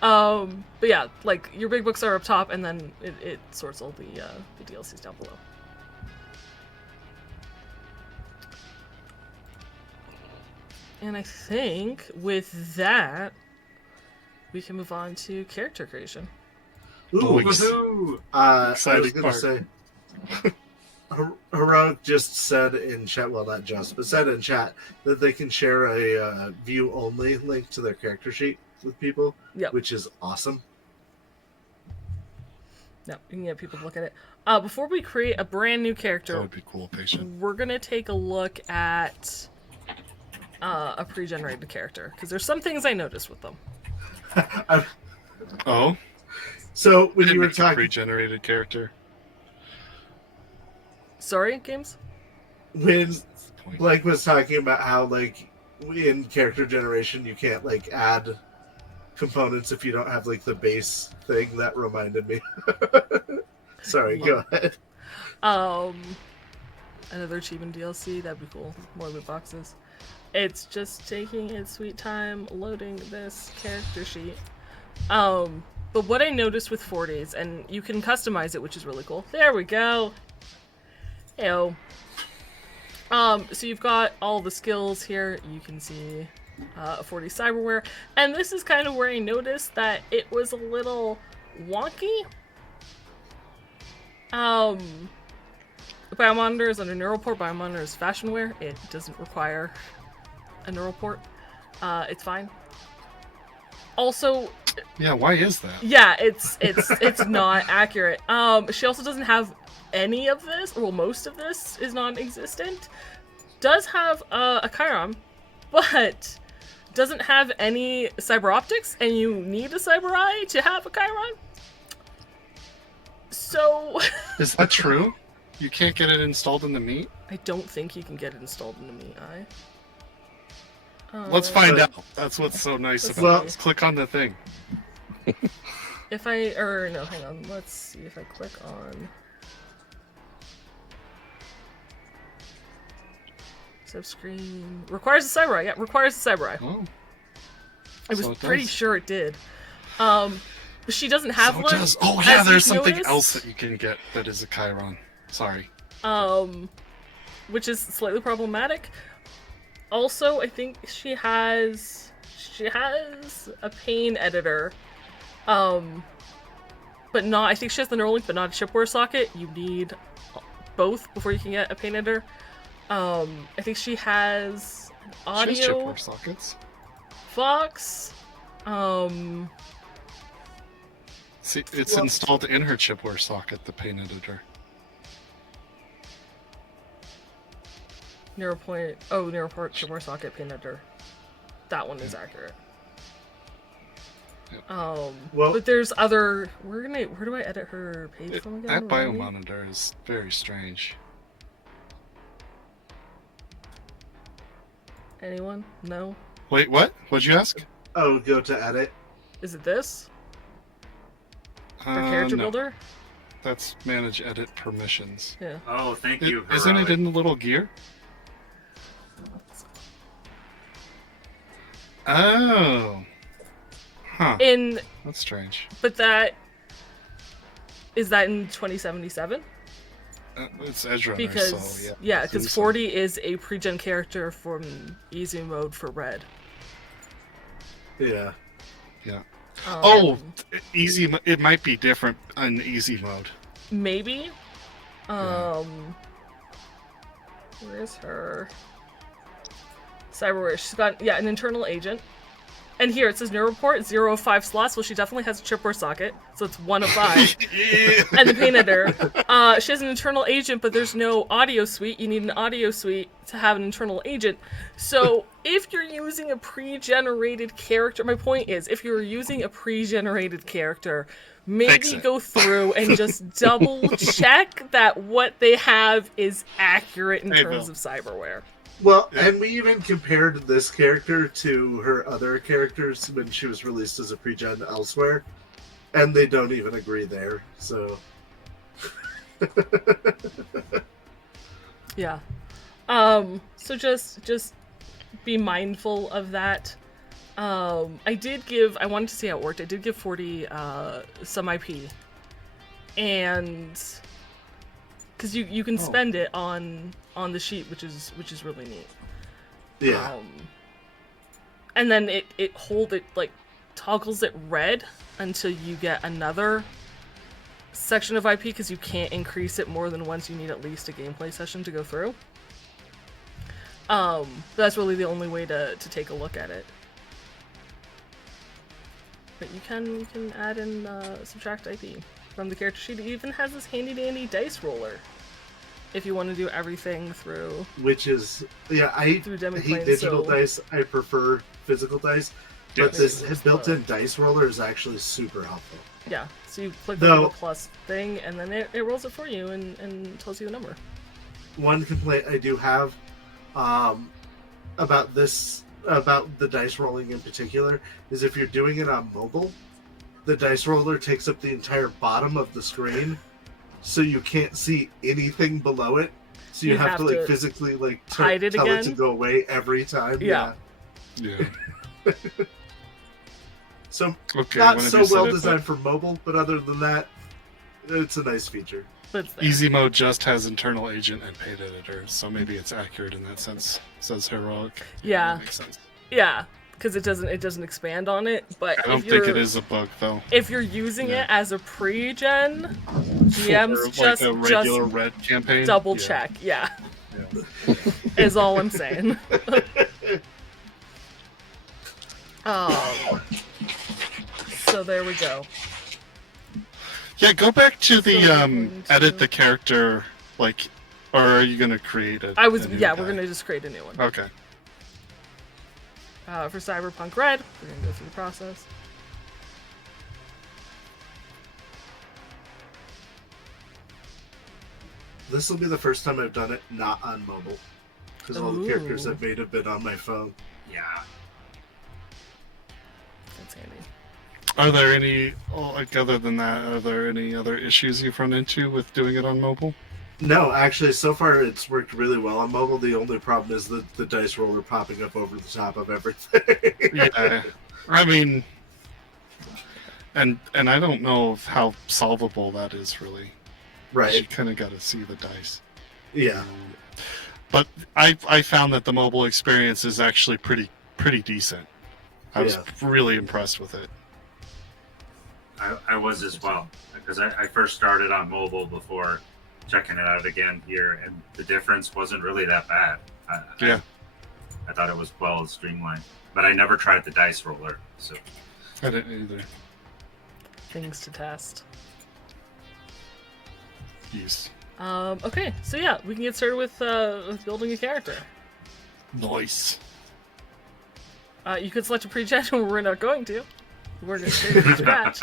But yeah, like your big books are up top, and then it sorts all the DLCs down below. And I think with that, we can move on to character creation. Ooh, Woohoo! I was Exciting going to say, Heroic just said in chat, well, not just, but said in chat that they can share a view-only link to their character sheet with people, Yep. which is awesome. No, you can get people to look at it. Before we create a brand new That character, would be cool, patient. we're gonna take a look at a pre-generated character because there's some things I noticed with them. Oh, So when it you were makes a talking, pre-generated character. Sorry, games. when point. Blake was talking about how, like, in character generation, you can't, like, add components if you don't have, like, the base thing. That reminded me. Sorry, go ahead. Another achievement DLC, that'd be cool. More loot boxes. It's just taking its sweet time loading this character sheet. But what I noticed with 40s, and you can customize it, which is really cool. There we go. Heyo. So you've got all the skills here. You can see 40 cyberware, and this is kind of where I noticed that it was a little wonky. Biomonitor is under neural port. Biomonitor is fashion wear. It doesn't require a neural port. It's fine. Also, Yeah, why is that? yeah, it's not accurate. She also doesn't have any of this. Well, most of this is non-existent. Does have a Chiron, but doesn't have any cyber optics, and you need a cyber eye to have a Chiron. So Is that true? You can't get it installed in the meat? I don't think you can get it installed in the Meat Eye. Let's find out. That's what's so nice Let's about see. it. Let's click on the thing. If no, hang on. Let's see if I click on subscreen. Requires a cyber eye. Yeah, requires a cyber eye. Oh, I was so it pretty does. sure it did. But she doesn't have so it one. does. Oh yeah, as there's you've something noticed. else that you can get that is a Chiron. Sorry. Which is slightly problematic. Also, I think she has a pane editor. But not, I think she has the neural link, but not a chipware socket. You need both before you can get a pane editor. I think she has an audio She has chipware sockets. Vox. See, it's Well- installed in her chipware socket, the paint editor. Neuroport chipware socket pane editor. That one is accurate. Yep. Well- But there's other. Where do I edit her page from again? That Remind me? biomonitor is very strange. Anyone? No. Wait, what? What'd you ask? Oh, go to edit. Is it this? For character no. builder? That's manage edit permissions. Yeah. Oh, thank you. Isn't it Heroic. in the little gear? Oh. Huh. That's strange. But is that in 2077? It's Edge Runner, Because so yeah, Assume because so. 40 is a pre-gen character from easy mode for Red. Yeah. Yeah. Um, Easy. It might be different on easy mode. Maybe. Where's her cyberware? She's got an internal agent. And here it says neuroport 0 of 5 slots. Well, she definitely has a chipware socket, so it's 1 of 5. And the paint editor. She has an internal agent, but there's no audio suite. You need an audio suite to have an internal agent. So if you're using a pre-generated character, my point is, if you're using a pre-generated character, Fix maybe it. go through and just double check that what they have is accurate in Hey, terms Bill. of cyberware. Well, Yeah. and we even compared this character to her other characters when she was released as a pre-gen elsewhere, and they don't even agree there. So, Yeah. So just be mindful of that. I wanted to see how it worked. I did give 40 some IP. And because you can spend it on the sheet, which is really neat. yeah. And then it toggles it red until you get another section of IP, because you can't increase it more than once. You need at least a gameplay session to go through. But that's really the only way to take a look at it. But you can add and subtract IP from the character sheet. It even has this handy dandy dice roller if you want to do everything through. Which is, I Through hate Demiplane, digital so- dice. I prefer physical dice. But Yes. this built-in dice roller is actually super helpful. Yeah, so you click No. the plus thing, and then it rolls it for you and tells you the number. One complaint I do have, about the dice rolling in particular is if you're doing it on mobile, the dice roller takes up the entire bottom of the screen, so you can't see anything below it. So you have to like physically like tell it to go away every time. Yeah. So not so well designed for mobile, but other than that, it's a nice feature. Easy mode just has internal agent and paid editor, so maybe it's accurate in that sense. Says Heroic. Yeah. That makes sense. Yeah, because it doesn't expand on it. But I don't think it is a bug though. If you're using it as a pre-gen, GMs just a regular red campaign, double check. Yeah. Is all I'm saying. So there we go. Yeah, go back to the edit the character, like, or are you gonna create a? We're gonna just create a new one. Okay. For Cyberpunk RED, we're gonna go through the process. This will be the first time I've done it not on mobile, because all the characters I've made have been on my phone. Yeah. That's handy. Are there any, other than that, are there any other issues you've run into with doing it on mobile? No, actually, so far it's worked really well on mobile. The only problem is the dice roller popping up over the top of everything. Yeah, I mean, and I don't know how solvable that is really. Right. You kind of got to see the dice. Yeah. But I found that the mobile experience is actually pretty decent. I was really impressed with it. I was as well, because I first started on mobile before checking it out again here, and the difference wasn't really that bad. I thought it was well streamlined, but I never tried the dice roller, so I didn't either. Things to test. Yes. Okay, so yeah, we can get started with building a character. Nice. You could select a pre-gen, we're not going to. We're going to start from scratch.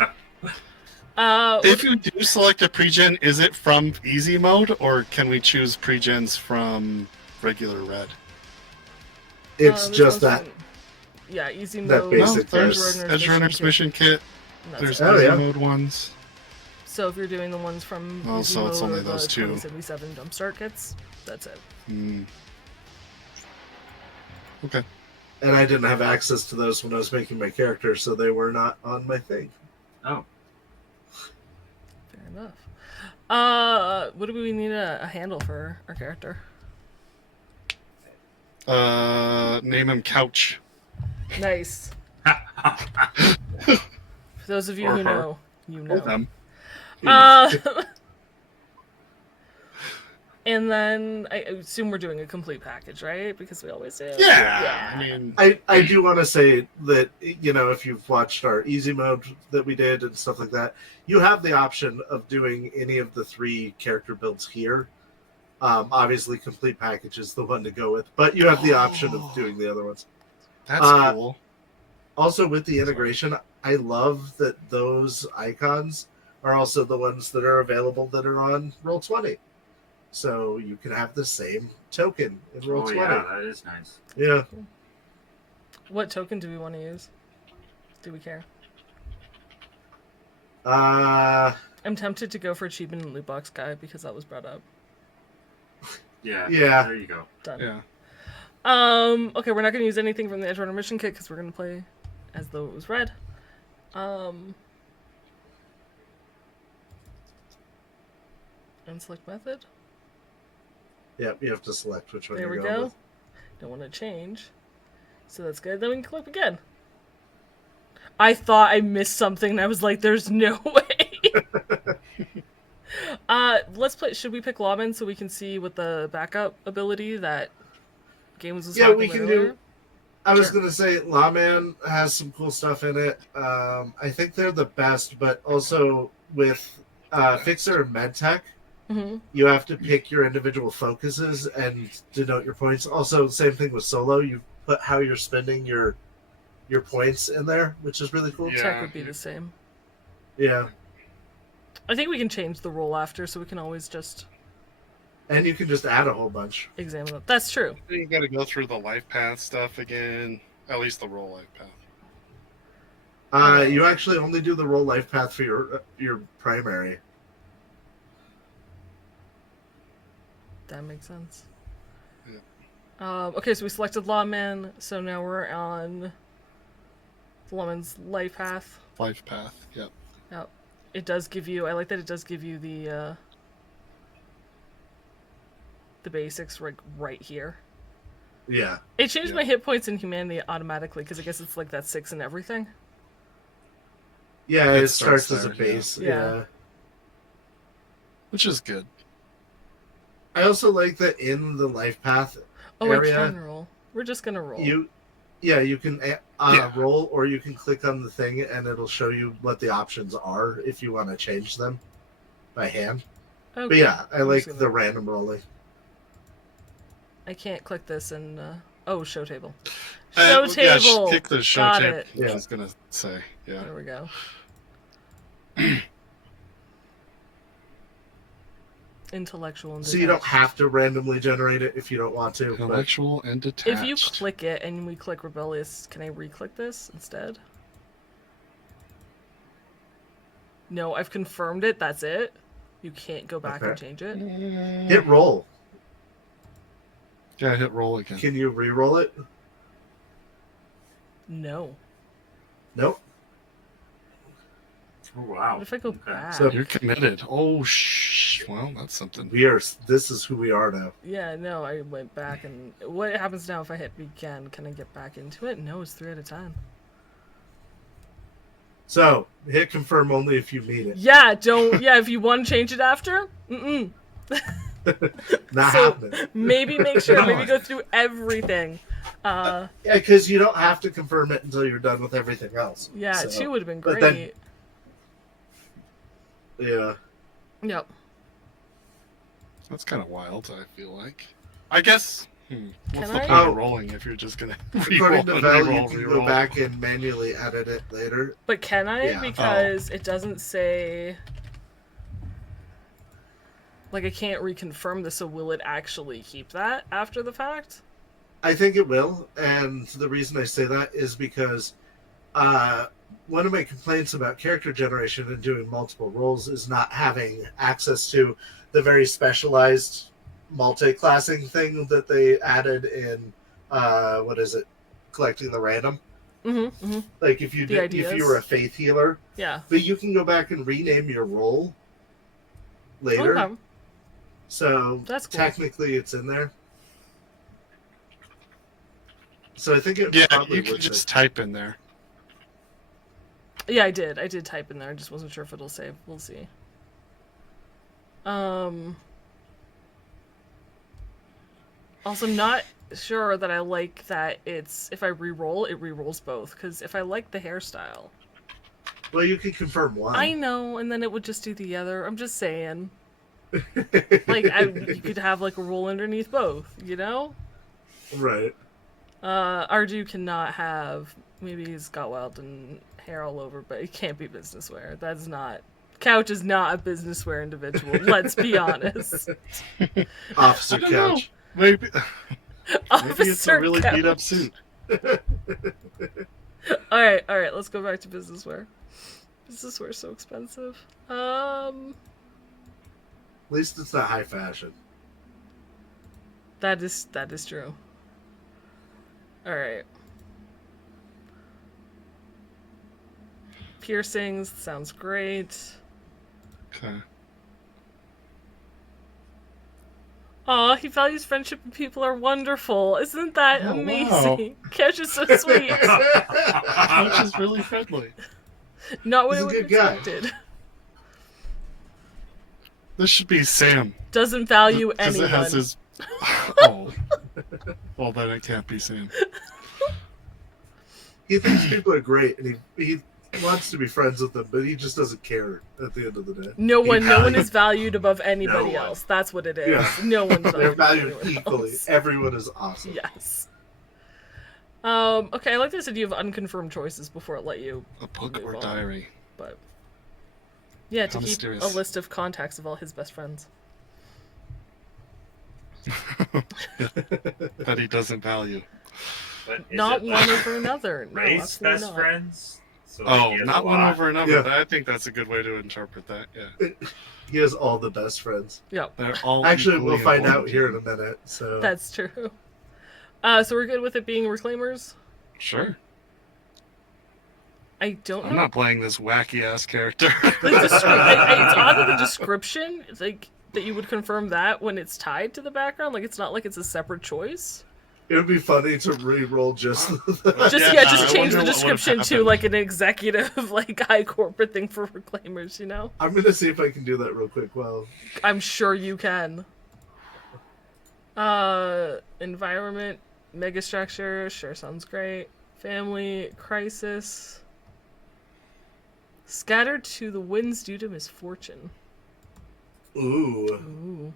If you do select a pre-gen, is it from easy mode, or can we choose pre-gens from regular red? It's just that. Yeah, easy that mode. Basic there's Edge Runner's Mission Kit. There's easy mode ones. So if you're doing the ones from easy so mode it's only or those the two. 2077 jumpstart kits, that's it. Okay. And I didn't have access to those when I was making my character, so they were not on my thing. Oh. Fair enough. What do we need a handle for our character? Name him Couch. Nice. For those of you Or who her. know, you know. Or them. And then I assume we're doing a complete package, right? Because we always do. Yeah. I mean, I do want to say that, you know, if you've watched our easy mode that we did and stuff like that, you have the option of doing any of the 3 character builds here. Obviously, complete package is the one to go with, but you have the option of doing the other ones. That's cool. Also, with the integration, I love that those icons are also the ones that are available that are on Roll20. So you can have the same token in Roll20. Yeah, that is nice. Yeah. What token do we want to use? Do we care? I'm tempted to go for achievement and loot box guy because that was brought up. Yeah. Yeah. There you go. Done. Yeah. Okay, we're not going to use anything from the Edge Runner mission kit because we're going to play as though it was red. Unselect method. Yep, you have to select which one there you're we going go. with. Don't want to change. So that's good. Then we can click again. I thought I missed something and I was like, there's no way. Let's play. Should we pick Lawman so we can see what the backup ability that Games was talking we about can earlier? do. I was going to say Lawman has some cool stuff in it. I think they're the best, but also with Fixer and MedTech, you have to pick your individual focuses and denote your points. Also, same thing with Solo. You put how you're spending your points in there, which is really cool. Yeah. Tech would be the same. Yeah. I think we can change the role after, so we can always just And you can just add a whole bunch. examine them. That's true. You got to go through the life path stuff again. At least the roll life path. You actually only do the roll life path for your primary. That makes sense. Yeah. Okay, so we selected Lawman, so now we're on the Lawman's life path. Life path. Yep. Yep. It does give you, I like that it does give you the basics right here. Yeah. It changed Yeah. my hit points and humanity automatically, because I guess it's like that 6 and everything. Yeah, It it starts as a starts there, yeah. base. Yeah. Yeah. Which is good. I also like that in the life path Oh, area, I can roll. We're just gonna roll. you can Yeah. roll, or you can click on the thing and it'll show you what the options are if you want to change them by hand. Okay. But yeah, I I'm like just gonna- the random rolling. I can't click this and oh, show table. Yeah, Show table. kick the show Got table. it. Yeah. I was gonna say. Yeah. There we go. Intellectual and So you don't detached. have to randomly generate it if you don't want to. But Intellectual and detached. If you click it and we click rebellious, can I re-click this instead? No, I've confirmed it. That's it. You can't go back and Okay. change it. hit roll. Yeah, hit roll again. Can you re-roll it? No. Nope. Oh, wow. What if I go Okay. back? So- You're committed. Oh, well, that's something. This is who we are now. Yeah, no, I went back and what happens now if I hit begin? Can I get back into it? No, it's 3 at a time. So hit confirm only if you need it. Yeah, don't. Yeah, if you want to change it after, Not So- happening. maybe make sure. No. Maybe go through everything. Yeah, because you don't have to confirm it until you're done with everything else. Yeah, So, 2 would have been but great. then- Yeah. Yep. That's kind of wild, I feel like. I guess. What's Can the I? point Oh. of rolling if you're just going to According to Val, you re-roll, can re-roll? go back and manually edit it later. But can I? Yeah. Because it doesn't say. Like, I can't reconfirm this, so will it actually keep that after the fact? I think it will, and the reason I say that is because one of my complaints about character generation and doing multiple roles is not having access to the very specialized multi-classing thing that they added in collecting the random. Mm-hmm. Like if you The did, if ideas. you were a faith healer, Yeah. but you can go back and rename your role later. Okay. So That's cool. technically, it's in there. So I think it Yeah, probably you can would just type in there. Yeah, I did. I did type in there. I just wasn't sure if it'll save. We'll see. Also, I'm not sure that I like that it's if I re-roll, it re-rolls both. Because if I like the hairstyle, Well, you can confirm one. I know, and then it would just do the other. I'm just saying. Like, you could have like a roll underneath both, you know? Right. Ardu cannot have. Maybe he's got wild and hair all over, but it can't be business wear. That's not. Couch is not a business wear individual. Let's be honest. Officer I don't know. couch. Maybe it's a Officer really Couch. beat up suit. All right. Let's go back to business wear. Business wear is so expensive. At least it's not high fashion. That is true. All right. Piercings sounds great. Okay. Aw, he values friendship and people are wonderful. Isn't that Oh, amazing? Couch is so sweet. Which is really friendly. Not what He's I a would have good guy. expected. This should be Sam. Doesn't value Because it anyone. has his. Oh. Well, then it can't be Sam. He thinks people are great, and he wants to be friends with them, but he just doesn't care at the end of the day. No one values- is valued above anybody one. else. That's what it is. Yeah. No one's They're valued, valued above anyone equally. else. Everyone is awesome. Yes. Okay, I like this idea of unconfirmed choices before it let you, A book Move or on. diary. but yeah, to How keep mysterious. a list of contacts of all his best friends. that he doesn't value. But is Not it one like over another. No, race absolutely best not. friends? So Oh, he has not a one lot. over another. Yeah. I think that's a good way to interpret that. Yeah, He has all the best friends. Yep, they're all Actually, equally we'll find out important. here in a minute. So that's true. So we're good with it being reclaimers. Sure. I don't I'm know. not playing this wacky ass character. It's odd in the description, like that you would confirm that when it's tied to the background. Like it's not like it's a separate choice. it would be funny to re-roll just the Just Yeah, just I change wonder the what would've description to happened. like an executive, like high corporate thing for reclaimers. You know, I'm gonna see if I can do that real quick. Well, I'm sure you can. Environment, megastructure, sure sounds great. Family, crisis. Scattered to the winds due to misfortune. ooh, Ooh.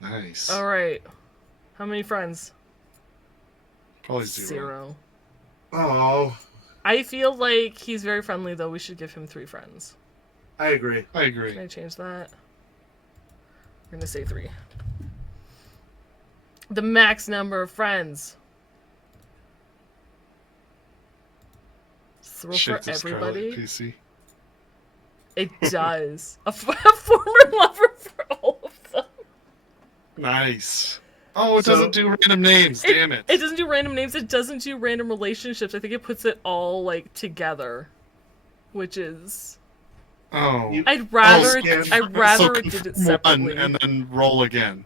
Nice. Alright. How many friends? Probably zero. oh, I feel like he's very friendly, though. We should give him 3 friends. I agree. I agree. Can I change that? We're gonna say 3. The max number of friends. Throw for Shake the Scarlet everybody. PC. It does. A former lover for all of them. Nice. Oh, it So- doesn't do random names. Damn it. It doesn't do random names. It doesn't do random relationships. I think it puts it all like together, which is. Oh. You- I'd rather. scan- I'd rather So it did it confirm separately. one and then roll again.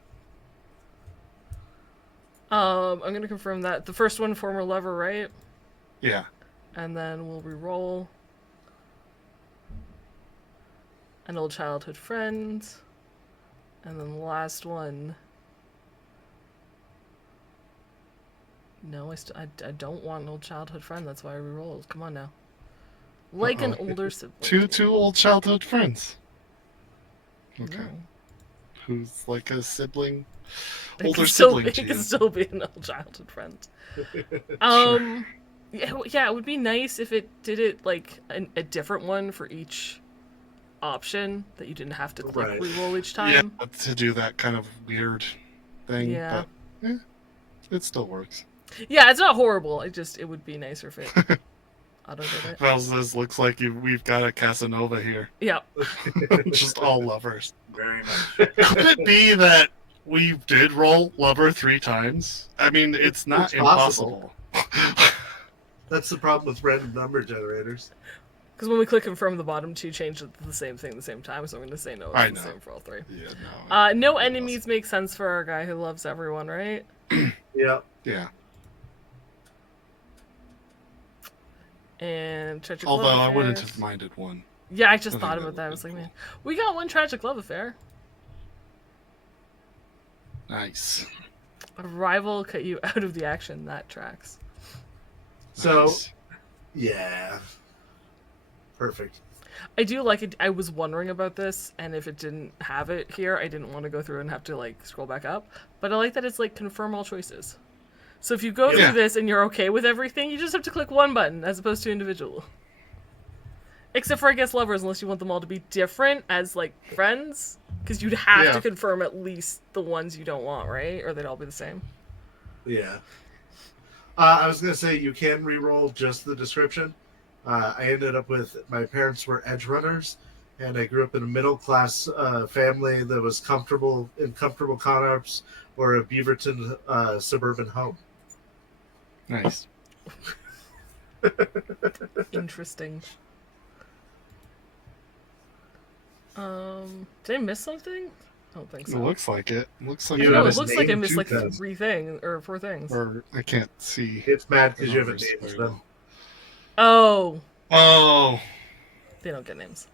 I'm gonna confirm that the first one, former lover, right? Yeah. And then we'll re-roll. An old childhood friend. And then the last one. No, I don't want an old childhood friend. That's why I re-rolled. Come on now. Like an Uh-oh. older sibling. Two old childhood friends. Okay. No. Who's like a sibling? It Older can still sibling. be- It can Gene. still be an old childhood friend. Yeah, it would be nice if it did it like a different one for each option that you didn't have to click Right. re-roll each Yeah, time. to do that kind of weird thing. Yeah. But, it still works. Yeah, it's not horrible. It would be nicer if it auto did it. Well, this looks like we've got a Casanova here. Yeah. Just all lovers. Very much. Could it be that we did roll lover 3 times? I mean, it's not It's possible. impossible. That's the problem with random number generators. Because when we click confirm, the bottom 2 change the same thing at the same time, so I'm going to say no. It's I the know. same for all 3. Yeah, no. No enemies make sense for our guy who loves everyone, right? Yeah. Yeah. And tragic Although love I wouldn't affairs. have minded one. Yeah, I just I thought think about that that. I would was be like, man, cool. we got one tragic love affair. Nice. A rival cut you out of the action. That tracks. So Nice. yeah, perfect. I do like it. I was wondering about this, and if it didn't have it here, I didn't want to go through and have to like scroll back up. But I like that it's like confirm all choices. So if you go Yeah. through this and you're okay with everything, you just have to click one button as opposed to individual. Except for I guess lovers, unless you want them all to be different as like friends, because you'd have Yeah. to confirm at least the ones you don't want, right? Or they'd all be the same. Yeah. I was gonna say you can re-roll just the description. I ended up with my parents were edge runners, and I grew up in a middle class family that was comfortable in comfortable Conarps or a Beaverton suburban home. Nice. Interesting. Did I miss something? I don't think It so. looks like it. Looks like You No, have it his looks like I name missed too, like Kaz. 3 things or 4 things. Or I can't see. It's mad because the you haven't numbers named very them. Oh, well. Oh. they don't get names.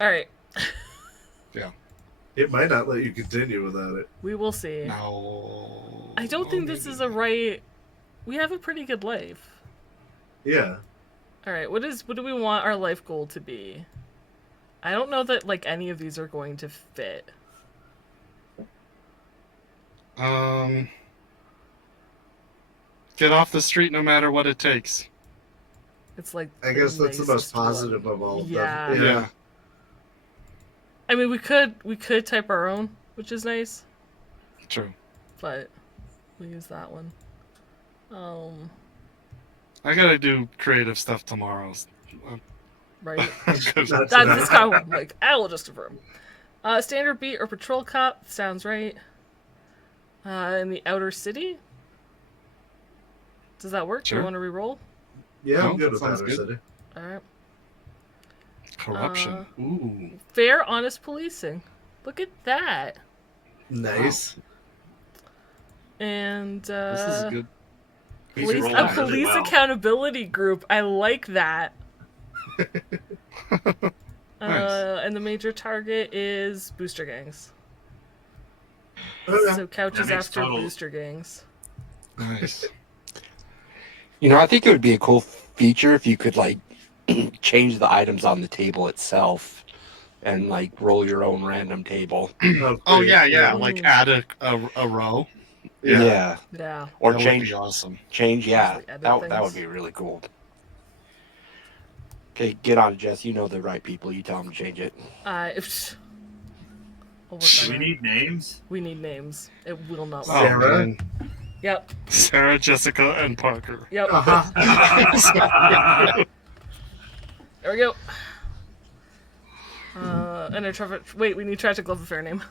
All right, It might not let you continue without it. we will see. No. I don't think this is a right. We have a pretty good life. Yeah. All right, what do we want our life goal to be? I don't know that like any of these are going to fit. Get off the street no matter what it takes. It's like I guess that's the most nicest positive one. of all of Yeah. them. Yeah. I mean, we could type our own, which is nice. True. but we'll use that one. I gotta do creative stuff tomorrow. Right. Not That's tonight. this kind of like I will just affirm. Standard beat or patrol cop sounds right. In the outer city. Does that work? Do Sure. you want to re-roll? Yeah, No, I'm good that with sounds Outer good. City. All right. Corruption. Ooh. Fair, honest policing. Look at that. Nice. And This is good. He's police, rolling a really police well. accountability group. I like that. Nice. And the major target is booster gangs. Okay. So couches That makes after total- booster gangs. Nice. You know, I think it would be a cool feature if you could like change the items on the table itself and like roll your own random table. Oh great. yeah. Mm. Like add a row. Yeah. Yeah. Or That would change be awesome. yeah. Actually edit That would things. be really cool. Okay, get on it, Jess. You know the right people. You tell them to change it. I'll work Do on we it. need names? We need names. It will not Oh, work. Sarah? man. Yep. Sarah, Jessica, and Parker. Yep. Uh-huh. There we go. And a Trevor. Wait, we need tragic love affair name.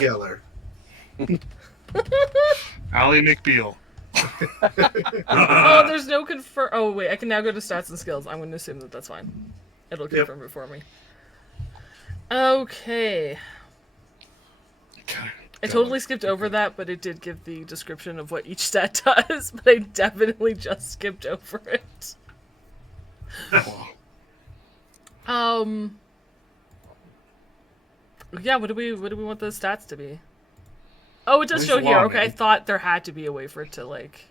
Geller. Allie McBeal. Oh, there's no confirm. Oh wait, I can now go to stats and skills. I'm going to assume that that's fine. It'll Yep. confirm it for me. Okay. I totally skipped over that, but it did give the description of what each stat does. But I definitely just skipped over it. Yeah. What do we want the stats to be? Oh, it does Where's show the here. law, Okay, I man? thought there had to be a way for it to like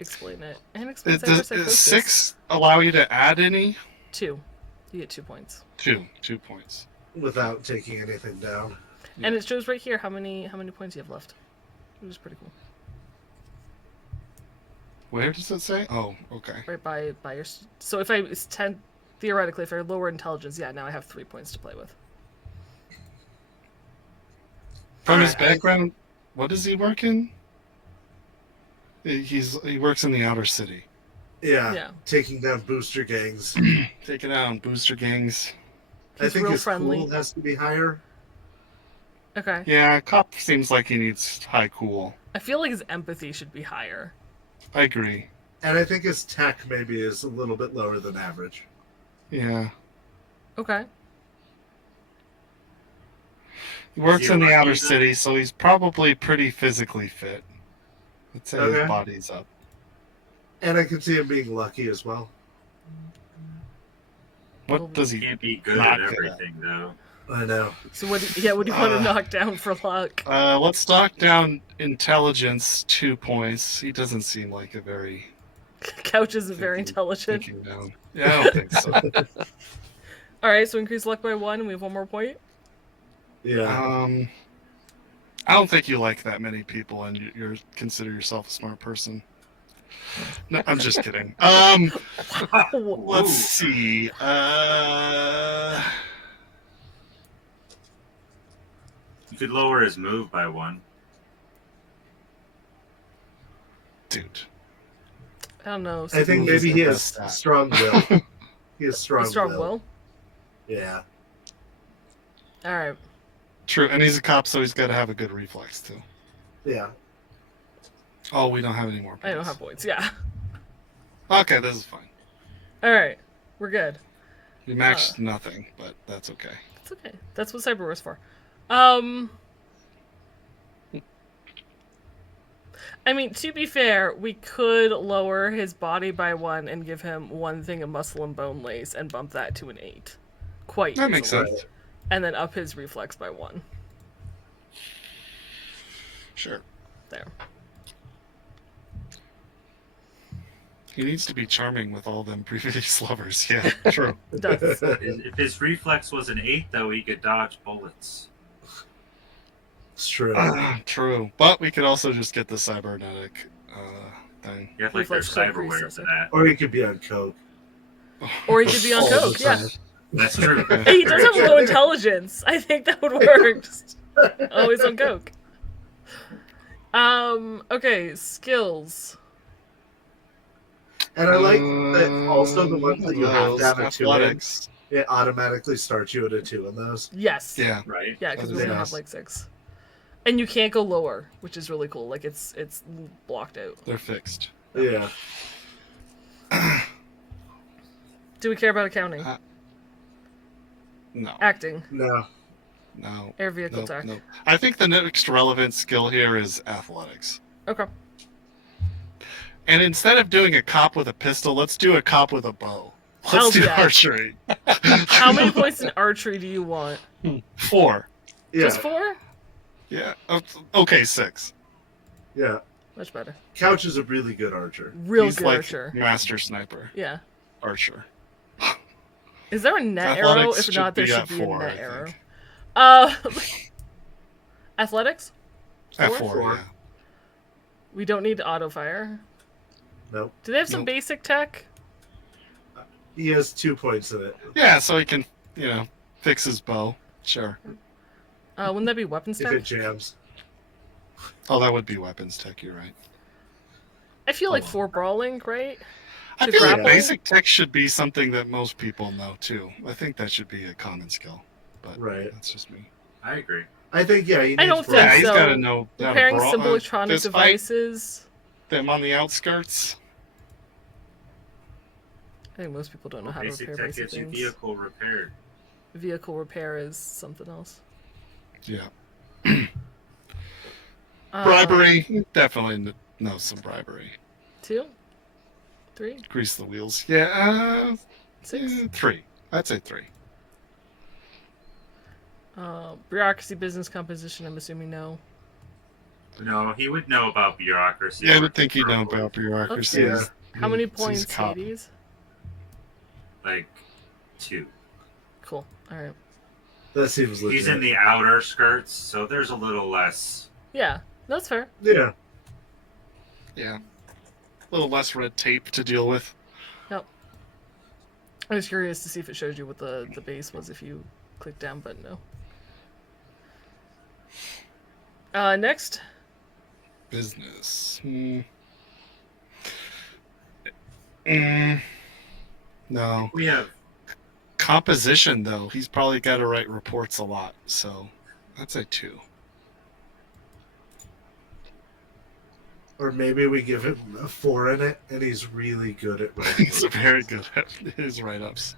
explain it and explain Does cyberpsychosis. 6 allow you to add any? 2. You get 2 points. 2 points. Without taking anything down. And it shows right here how many points you have left. Which is pretty cool. Where does it say? Oh, okay. Right by your. So if I it's 10, theoretically, if I lower intelligence, yeah, now I have 3 points to play with. From his Alright, background, what does he work in? He works in the outer city, Yeah. Yeah. Taking down booster gangs. taking out booster gangs. I He's think real his friendly. cool has to be higher. Okay. Yeah, cop seems like he needs high cool. I feel like his empathy should be higher. I agree. And I think his tech maybe is a little bit lower than average. Yeah, Okay. he works he in the lucky outer then? city, so he's probably pretty physically fit. Let's say Okay. his body's up. And I can see him being lucky as well. What does he? Can't be good Not at good at. everything though. I know. So what do you want to knock down for luck? Let's knock down intelligence 2 points. He doesn't seem like a very Couch isn't very intelligent. thinking down. Yeah, I don't think so. Alright, so increase luck by 1 and we have 1 more point. Yeah. I don't think you like that many people, and you're consider yourself a smart person. No, I'm just kidding. Let's see. You could lower his move by 1. Dude. I don't know. I think Move is maybe the he has best stat. strong will. He has strong, strong will. Yeah. Alright. True, and he's a cop, so he's got to have a good reflex too. Yeah. Oh, we don't have any more points. I don't have points, yeah. Okay, this is fine. Alright. We're good. We maxed nothing, but that's okay. It's okay. That's what Cyber was for. I mean, to be fair, we could lower his body by 1 and give him 1 thing of muscle and bone lace and bump that to an 8. Quite That makes easily. sense. And then up his reflex by 1. Sure. There. He needs to be charming with all them previous lovers. Yeah, true. Does. If his reflex was an 8, though, he could dodge bullets. It's true. True. But we could also just get the cybernetic thing. You have like their Reflex code cyberware increases for it. that. Or he could be on coke. Or he could be on all the coke, yeah. time. That's true. Hey, he does have low intelligence. I think that would work. Just always on coke. Okay, skills. And I like that also the ones that you have to have a 2 in, athletics. it automatically starts you at a 2 in those. Yes. Yeah. Right. Yeah, because we That only is have nice. like 6. And you can't go lower, which is really cool. Like it's blocked out. They're fixed. Yeah. Do we care about accounting? No. Acting. No. No. Air vehicle Nope, tech. nope. I think the next relevant skill here is athletics. Okay. And instead of doing a cop with a pistol, let's do a cop with a bow. Hell Let's do yeah. archery. How many points in archery do you want? 4. Yeah. Just 4? Yeah. Okay, 6. Yeah. Much better. Couch is a really good archer. Real He's good like archer. master sniper. Yeah. Archer. Is there a net arrow? Athletics If not, there should should be be at a 4, net I arrow. think. Athletics? At 4? 4, yeah. We don't need auto fire. Nope. Do they have some Nope. basic tech? He has 2 points in it. Yeah, so he can, fix his bow. Sure. Wouldn't that be weapons If it tech? jams. Oh, that would be weapons tech, you're right. I feel like Oh. 4 brawling, right? I To feel like grapple? basic tech should be something that most people know, too. I think that should be a common skill. But Right. that's just me. I agree. I think, yeah, he needs I don't brawn. Yeah, think he's so. got to know how to Repairing brawl- simple electronic fist fight devices. them on the outskirts. I think most people don't know how to Basic repair tech basic gets you things. vehicle repaired. Vehicle repair is something else. Yeah. Uh, Bribery. Definitely know some bribery. 2? 3? Grease the wheels. Yeah, 6? 3. I'd say 3. Bureaucracy, business composition, I'm assuming no. No, he would know about bureaucracy. Yeah, I would think you know about bureaucracy. Yeah. How many He's a points, cop. Hades? Like 2. Cool. Alright. That seems legit. He's in the outer skirts, so there's a little less. Yeah, that's fair. Yeah. Yeah. A little less red tape to deal with. I was curious to see if it showed you what the base was if you click down, but no. Next. Business. No. We have Composition, though. He's probably got to write reports a lot, so I'd say 2. Or maybe we give him a 4 in it, and he's really good at writing. He's very good at his write-ups.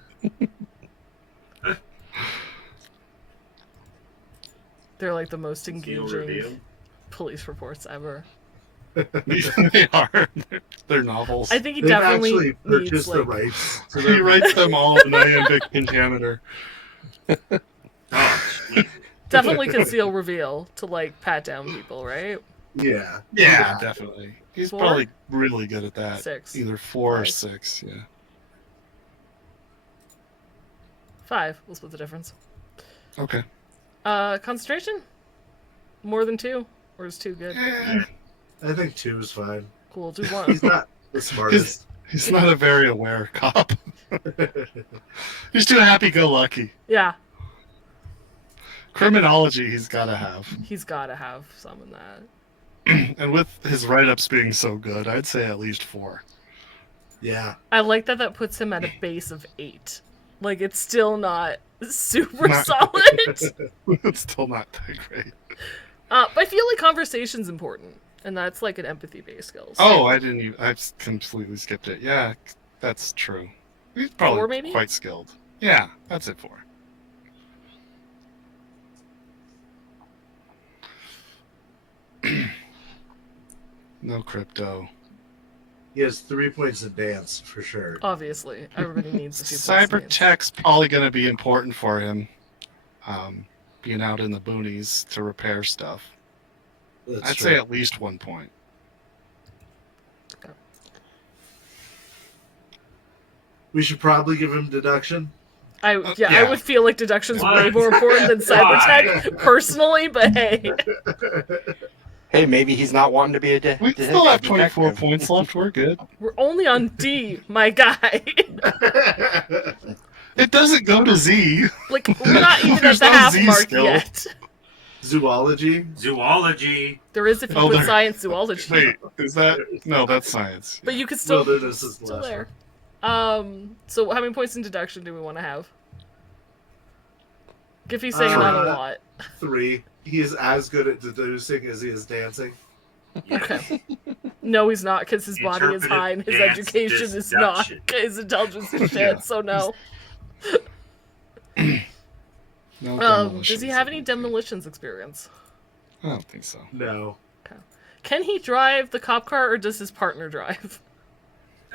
They're like the most Seal engaging reveal. police reports ever. They are. They're novels. I think he They've definitely actually needs purchased the like rights to He them. writes them all in iambic pentameter. Oh, sweet. definitely conceal reveal to like pat down people, right? Yeah. Yeah, definitely. He's 4? probably really good at that. 6. Either 4 or 5. 6, yeah. 5. We'll split the difference. Okay. Concentration? More than 2? Or is 2 good? I think 2 is fine. Cool, do 1. He's not the smartest. He's not a very aware cop. He's too happy-go-lucky. Yeah, Criminology he's got to have. he's gotta have some in that. And with his write-ups being so good, I'd say at least 4. Yeah. I like that puts him at a base of 8. Like, it's still not super Not- solid. It's still not that great. But I feel like conversation's important. And that's like an empathy-based skills. Oh, I didn't even... I completely skipped it. Yeah, that's true. He's probably 4 maybe? quite skilled. Yeah, that's it 4. No crypto. He has 3 points in dance, for sure. Obviously, everybody needs a few Cyber points. tech's probably going to be important for him. Being out in the boonies to repair stuff. That's I'd true. say at least 1 point. We should probably give him deduction. I yeah. would feel like deduction's way What? more important than cyber tech personally, but hey. Hey, maybe he's not wanting to be a We still have 24 detective. points left. We're good. We're only on D, my guy. It doesn't go to Z. Like, we're not even at There's the no half Z mark skill. yet. Zoology. Zoology. There is if you Oh, put there- science zoology. Wait, is that? No, that's science. But you could still Wilderness is the still last there. one. So how many points in deduction do we want to have? Giffy's saying Uh, not a lot. 3. He is as good at deducing as he is dancing. Yes. Okay. No, he's not, because his body is Interpretive high and his dance education is not. deduction. His intelligence is shit, Yeah. so no. No Does he have any demolitions. demolitions experience? I don't think so. No. Can he drive the cop car, or does his partner drive?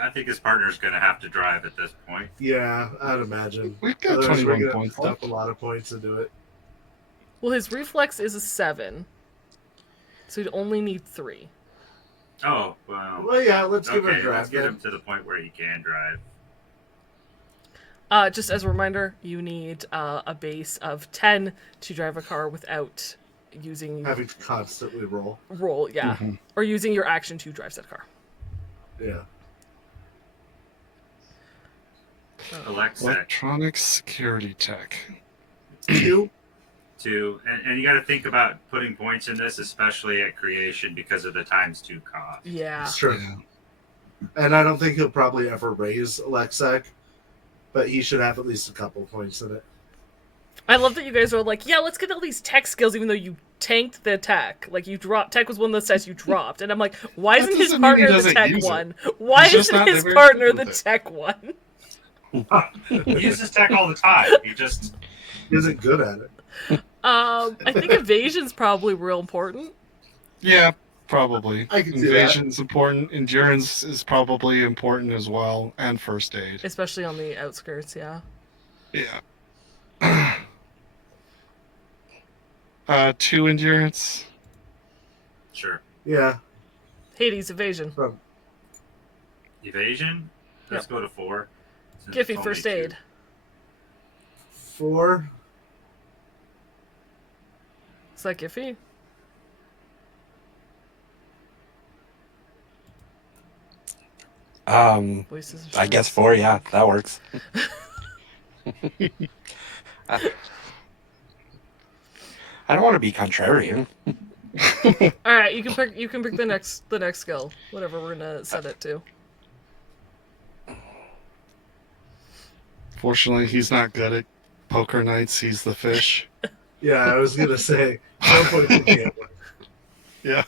I think his partner's going to have to drive at this point. Yeah, I'd imagine. We've got Otherwise, we're 21 gonna points dump left. a lot of points into it. Well, his reflex is a 7. So he'd only need 3. Oh, well. Well, yeah, let's give it a Okay, drive. let's get then. him to the point where he can drive. Just as a reminder, you need a base of 10 to drive a car without using Having to constantly roll. roll, yeah, Mhm. or using your action to drive said car. Yeah. Alexa, Electronic security tech. 2. and you got to think about putting points in this, especially at creation, because of the ×2 cost. Yeah. Sure. Yeah. And I don't think he'll probably ever raise Alexak, but he should have at least a couple points in it. I love that you guys are like, yeah, let's get all these tech skills, even though you tanked the tech. Like, you dropped, tech was one of those stats you dropped. And I'm like, why That isn't his doesn't mean he partner the doesn't tech use it. one? Why He's just isn't not his very partner good the with it. tech one? He uses tech all the time. He just He isn't good at it. I think evasion's probably real important. Yeah, probably. I can see that. Invasion's important. Endurance is probably important as well, and first aid. Especially on the outskirts, yeah. Yeah. 2 endurance. sure. Yeah. Hades, evasion. From Evasion. Let's go to 4. since Giffy, it's only first 2. aid. 4. Is that Giffy? Voices of I guess 4. Yeah, that works. I don't want to be contrarian. All right, you can pick the next skill, whatever we're gonna set it to. Fortunately, he's not good at poker nights. He's the fish. Yeah, I was going to say, no point in gambling. Yeah.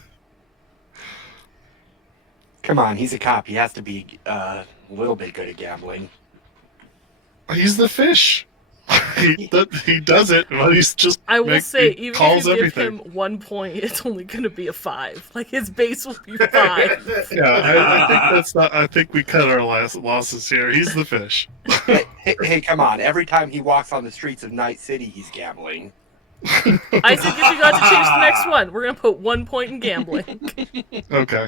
Come on, he's a cop. He has to be a little bit good at gambling. He's the fish. he does it, but he's just. I will say, he even calls if you everything. give him 1 point, it's only gonna be a 5. Like, his base will be 5. Yeah, I think that's not. I think we cut our losses here. He's the fish. Hey, come on. Every time he walks on the streets of Night City, he's gambling. I said if you got to change the next one, we're gonna put 1 point in gambling. Okay.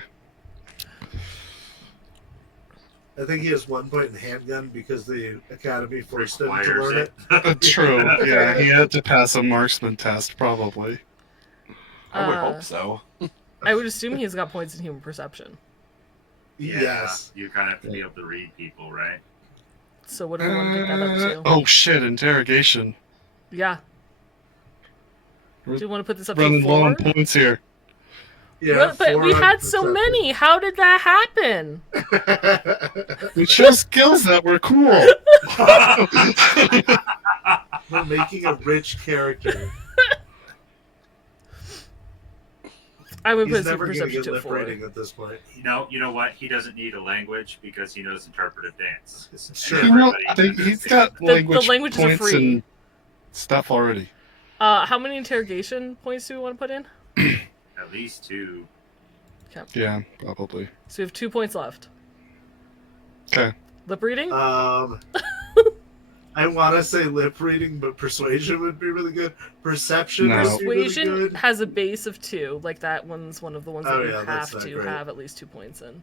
I think he has 1 point in handgun because the academy forced him to Requires learn it. it. True. Yeah, he had to pass a marksman test, probably. I would Uh, hope so. I would assume he's got points in human perception. Yeah, Yes. You kind of have to be able to read people, right? So what do we want to pick that up to? Oh shit! Interrogation. Yeah. Do you want to put this up Running to low on 4? points here. Yeah, But we 4 had so many. How did that happen? We chose skills that were cool. We're making a rich character. I would He's put never super going to perception get to lip 4. rating at this point. You know what? He doesn't need a language because he knows interpretive dance. Sure. Well, Everybody he's got The language languages are points free. and stuff already. How many interrogation points do we want to put in? At least 2. Yeah, probably. So we have 2 points left. Okay. Lip reading? I want to say lip reading, but persuasion would be really good. Perception No. would be really Persuasion good. has a base of 2. Like, that one's one of the ones Oh, that you yeah, that's have not to great. have at least 2 points in.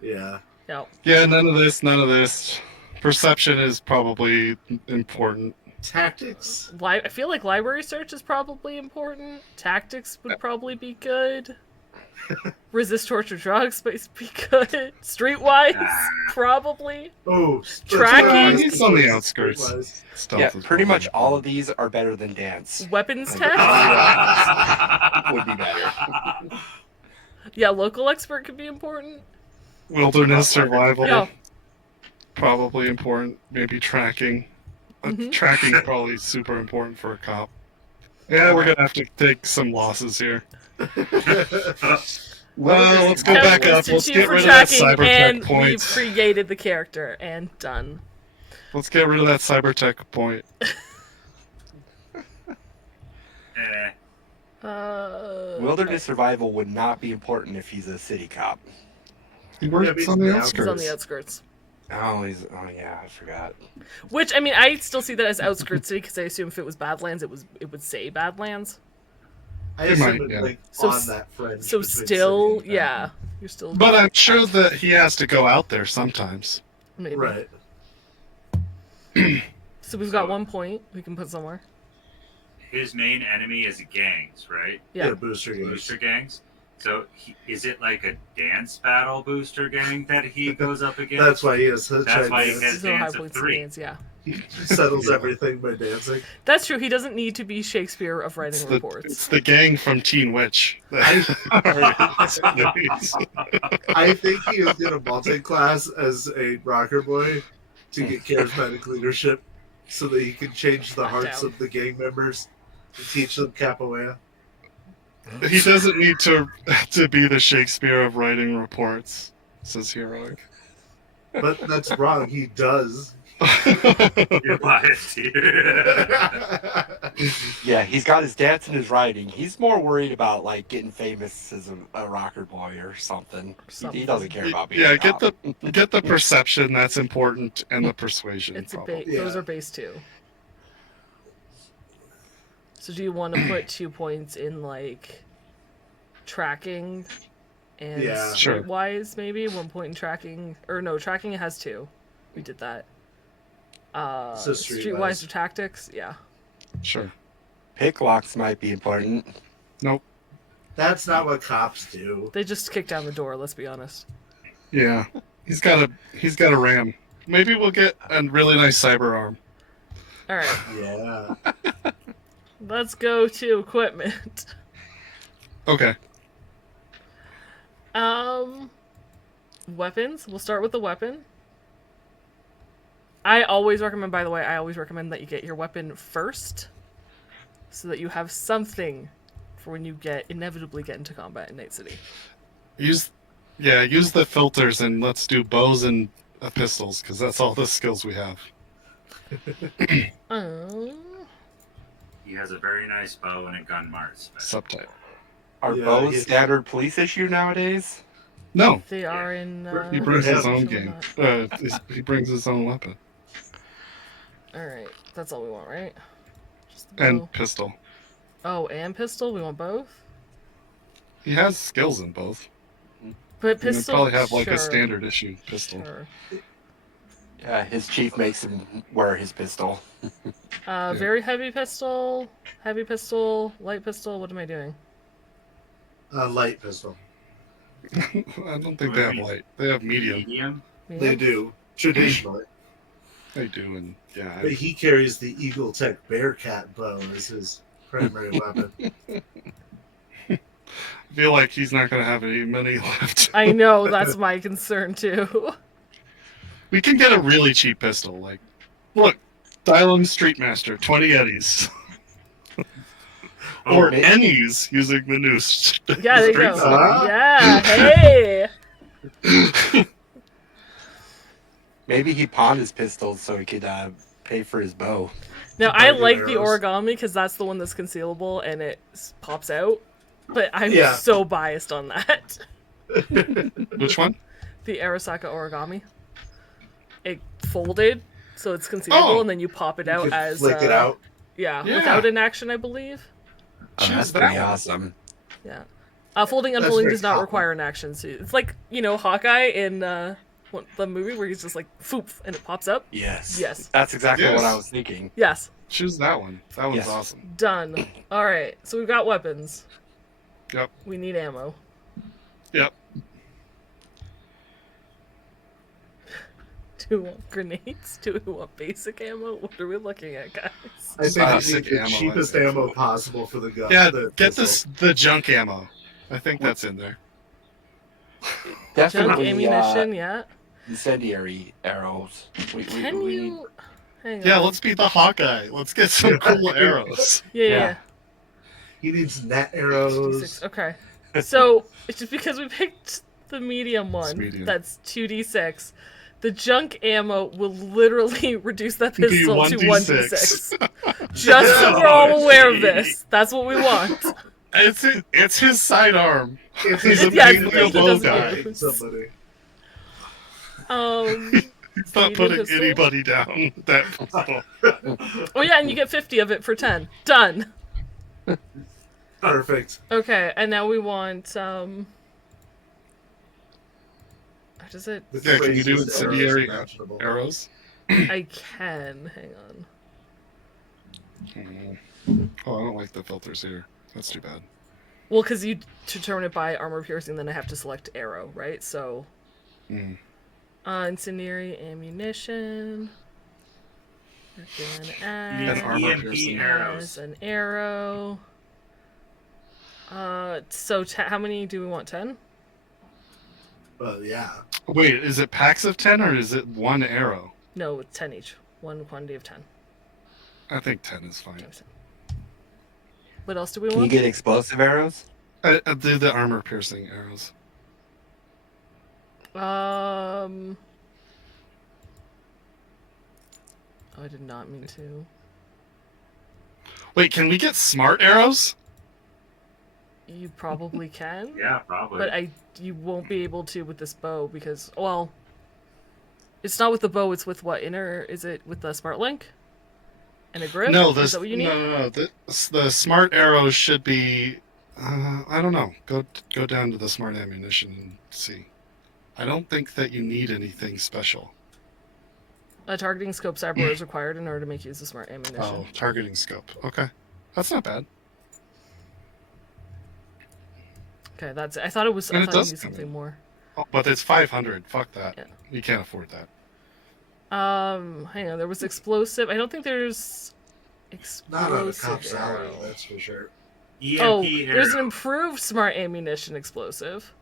Yeah. Yep. Yeah, none of this, none of this. Perception is probably important. Tactics. I feel like library search is probably important. Tactics would probably be good. Resist torture drugs, but be good. Streetwise, probably. Oh, Tracking? He's on the outskirts. Streetwise. Stealth Yeah, is pretty much probably all of these are better than dance. Weapons Like, tech. would be better. Yeah, local expert could be important. wilderness survival. Yeah. Probably important. Maybe tracking. Tracking is probably super important for a cop. Yeah, we're gonna have to take some losses here. Well, let's go back up. Let's get rid of that cybertech and we've point. created the character and done. Let's get rid of that cybertech point. Wilderness survival would not be important if he's a city cop. He works on the He's outskirts. on the outskirts. Oh, yeah, I forgot. Which, I mean, I still see that as outskirts city because I assume if it was Badlands, it would say Badlands. I It assume might, it's yeah. like So on s- that fringe. So between still, city and yeah, you're still. But I'm sure that he has to go out there sometimes. Maybe. Right. So we've got 1 point we can put somewhere. His main enemy is gangs, right? Yeah. Booster games. Booster gangs. So is it like a dance battle booster gang that he goes up against? That's why he has such That's why he ideas. has He's on high dance of points 3. gains, yeah. He settles everything by dancing. That's true. He doesn't need to be Shakespeare of writing It's reports. the gang from Teen Witch. I think he is going to multi-class as a rocker boy to get charismatic leadership so that he can change the hearts of the gang members and teach them capoeira. He doesn't need to be the Shakespeare of writing reports, says Heroic. But that's wrong. He does. You're biased here. Yeah, he's got his dance and his writing. He's more worried about like getting famous as a rocker boy or something. He doesn't care about being Yeah, a cop. get the perception that's important and the persuasion. It's a probably. base. Those are base 2. So do you want to put 2 points in like tracking and Yeah. Sure. streetwise maybe? 1 point in tracking, or no, tracking it has 2. We did that. So streetwise or tactics, yeah. Sure. Pick locks might be important. Nope. That's not what cops do. They just kick down the door. Let's be honest. Yeah. He's got a ram. Maybe we'll get a really nice cyber arm. All right, Yeah. let's go to equipment. Okay. Weapons. We'll start with the weapon. I always recommend, by the way, that you get your weapon first, so that you have something for when you inevitably get into combat in Night City. Use the filters and let's do bows and pistols because that's all the skills we have. He has a very nice bow and a gun mars. Subtype. Are Yeah, bows he's- standard police issue nowadays? No, They are in. he brings his Yeah. own game. He brings his own weapon All right, that's all we want, right? Just the and bow. pistol. Oh, and pistol. We want both. He has skills in both. But He would pistol. probably have like sure, a standard issue pistol. Sure. Yeah, his chief makes him wear his pistol. Very heavy pistol, light pistol. What am I doing? Light pistol. I don't think they have light. They have medium. Medium? They Medium? do, traditionally. They do, and yeah. But he carries the Eagle Tech Bearcat bow as his primary weapon. I feel like he's not going to have any money left. I know, that's my concern too. We can get a really cheap pistol. Like, look, Dylon Streetmaster, 20 eddies. Oh, Or maybe- ennies using the noose. Yeah, there you go. Ah. Yeah, hey! Maybe he pawned his pistol so he could pay for his bow. Now, I Barbie like the arrows. origami because that's the one that's concealable and it pops out. But I'm Yeah. so biased on that. Which one? The Arasaka origami. It folded, so it's concealable, Oh. and then you pop it You out could as... flick it out. Yeah, Yeah. without an action, I believe. Oh, Choose that's that pretty one. awesome. Yeah. Folding That's unfolding very does not common. require an action. So it's like, Hawkeye in the movie where he's just like, foop, and it pops up. Yes. Yes. That's exactly Yes. what I was thinking. Yes. Choose that one. That one's Yes. awesome. Done. All right. So we've got weapons. Yep. We need ammo. Yep. Do we want grenades? Do we want basic ammo? What are we looking at, guys? I think you Basic need the ammo, I cheapest think. ammo possible for the gun. Yeah, the get pistol. the junk ammo. I think that's in there. Junk Definitely ammunition, yeah. incendiary arrows. Can we you... Hang Yeah, on. let's beat the Hawkeye. Let's get some cool arrows. Yeah. He needs net arrows. D6. Okay. So, it's just because we picked the medium one, medium. that's 2d6, the junk ammo will literally reduce that Be pistol to 1d6. 1d6. Just so we're all aware of this. That's what we want. It's his sidearm. If He's a Yes, mainly he a bow doesn't guy. use. Somebody. He's not medium putting pistol? anybody down. That pistol. Oh yeah, and you get 50 of it for 10. Done. Perfect. Okay, and now we want, what is it? The Yeah, can you do craziest incendiary arrows imaginable. Arrows? I can. Hang on. Oh, I don't like the filters here. That's too bad. Well, because you determine it by armor piercing, then I have to select arrow, right? So, Mm. incendiary ammunition. We're gonna An add armor EMP piercing. arrows. as an arrow. So how many do we want? 10? Well, yeah. Wait, is it packs of 10 or is it one arrow? No, it's 10 each. One quantity of 10. I think 10 is fine. What else do we Can you want? get explosive arrows? I do the armor piercing arrows. Oh, I did not mean to. Wait, can we get smart arrows? You probably can. Yeah, probably. But you won't be able to with this bow because, well, it's not with the bow. It's with what inner? Is it with the smart link and a grip? No, is that what you need? no. The smart arrows should be. I don't know. Go down to the smart ammunition and see. I don't think that you need anything special. A targeting scope cyber is required in order to make use of smart ammunition. Oh, targeting scope. Okay, that's not bad. Okay, that's. I thought it was. And I it thought you does needed come in. something more. Oh, but it's 500. Fuck that. Yeah. You can't afford that. Hang on. There was explosive. I don't think there's Not on a explosive cop salary, arrow. that's for sure. EMP Oh, arrow. there's an improved smart ammunition explosive.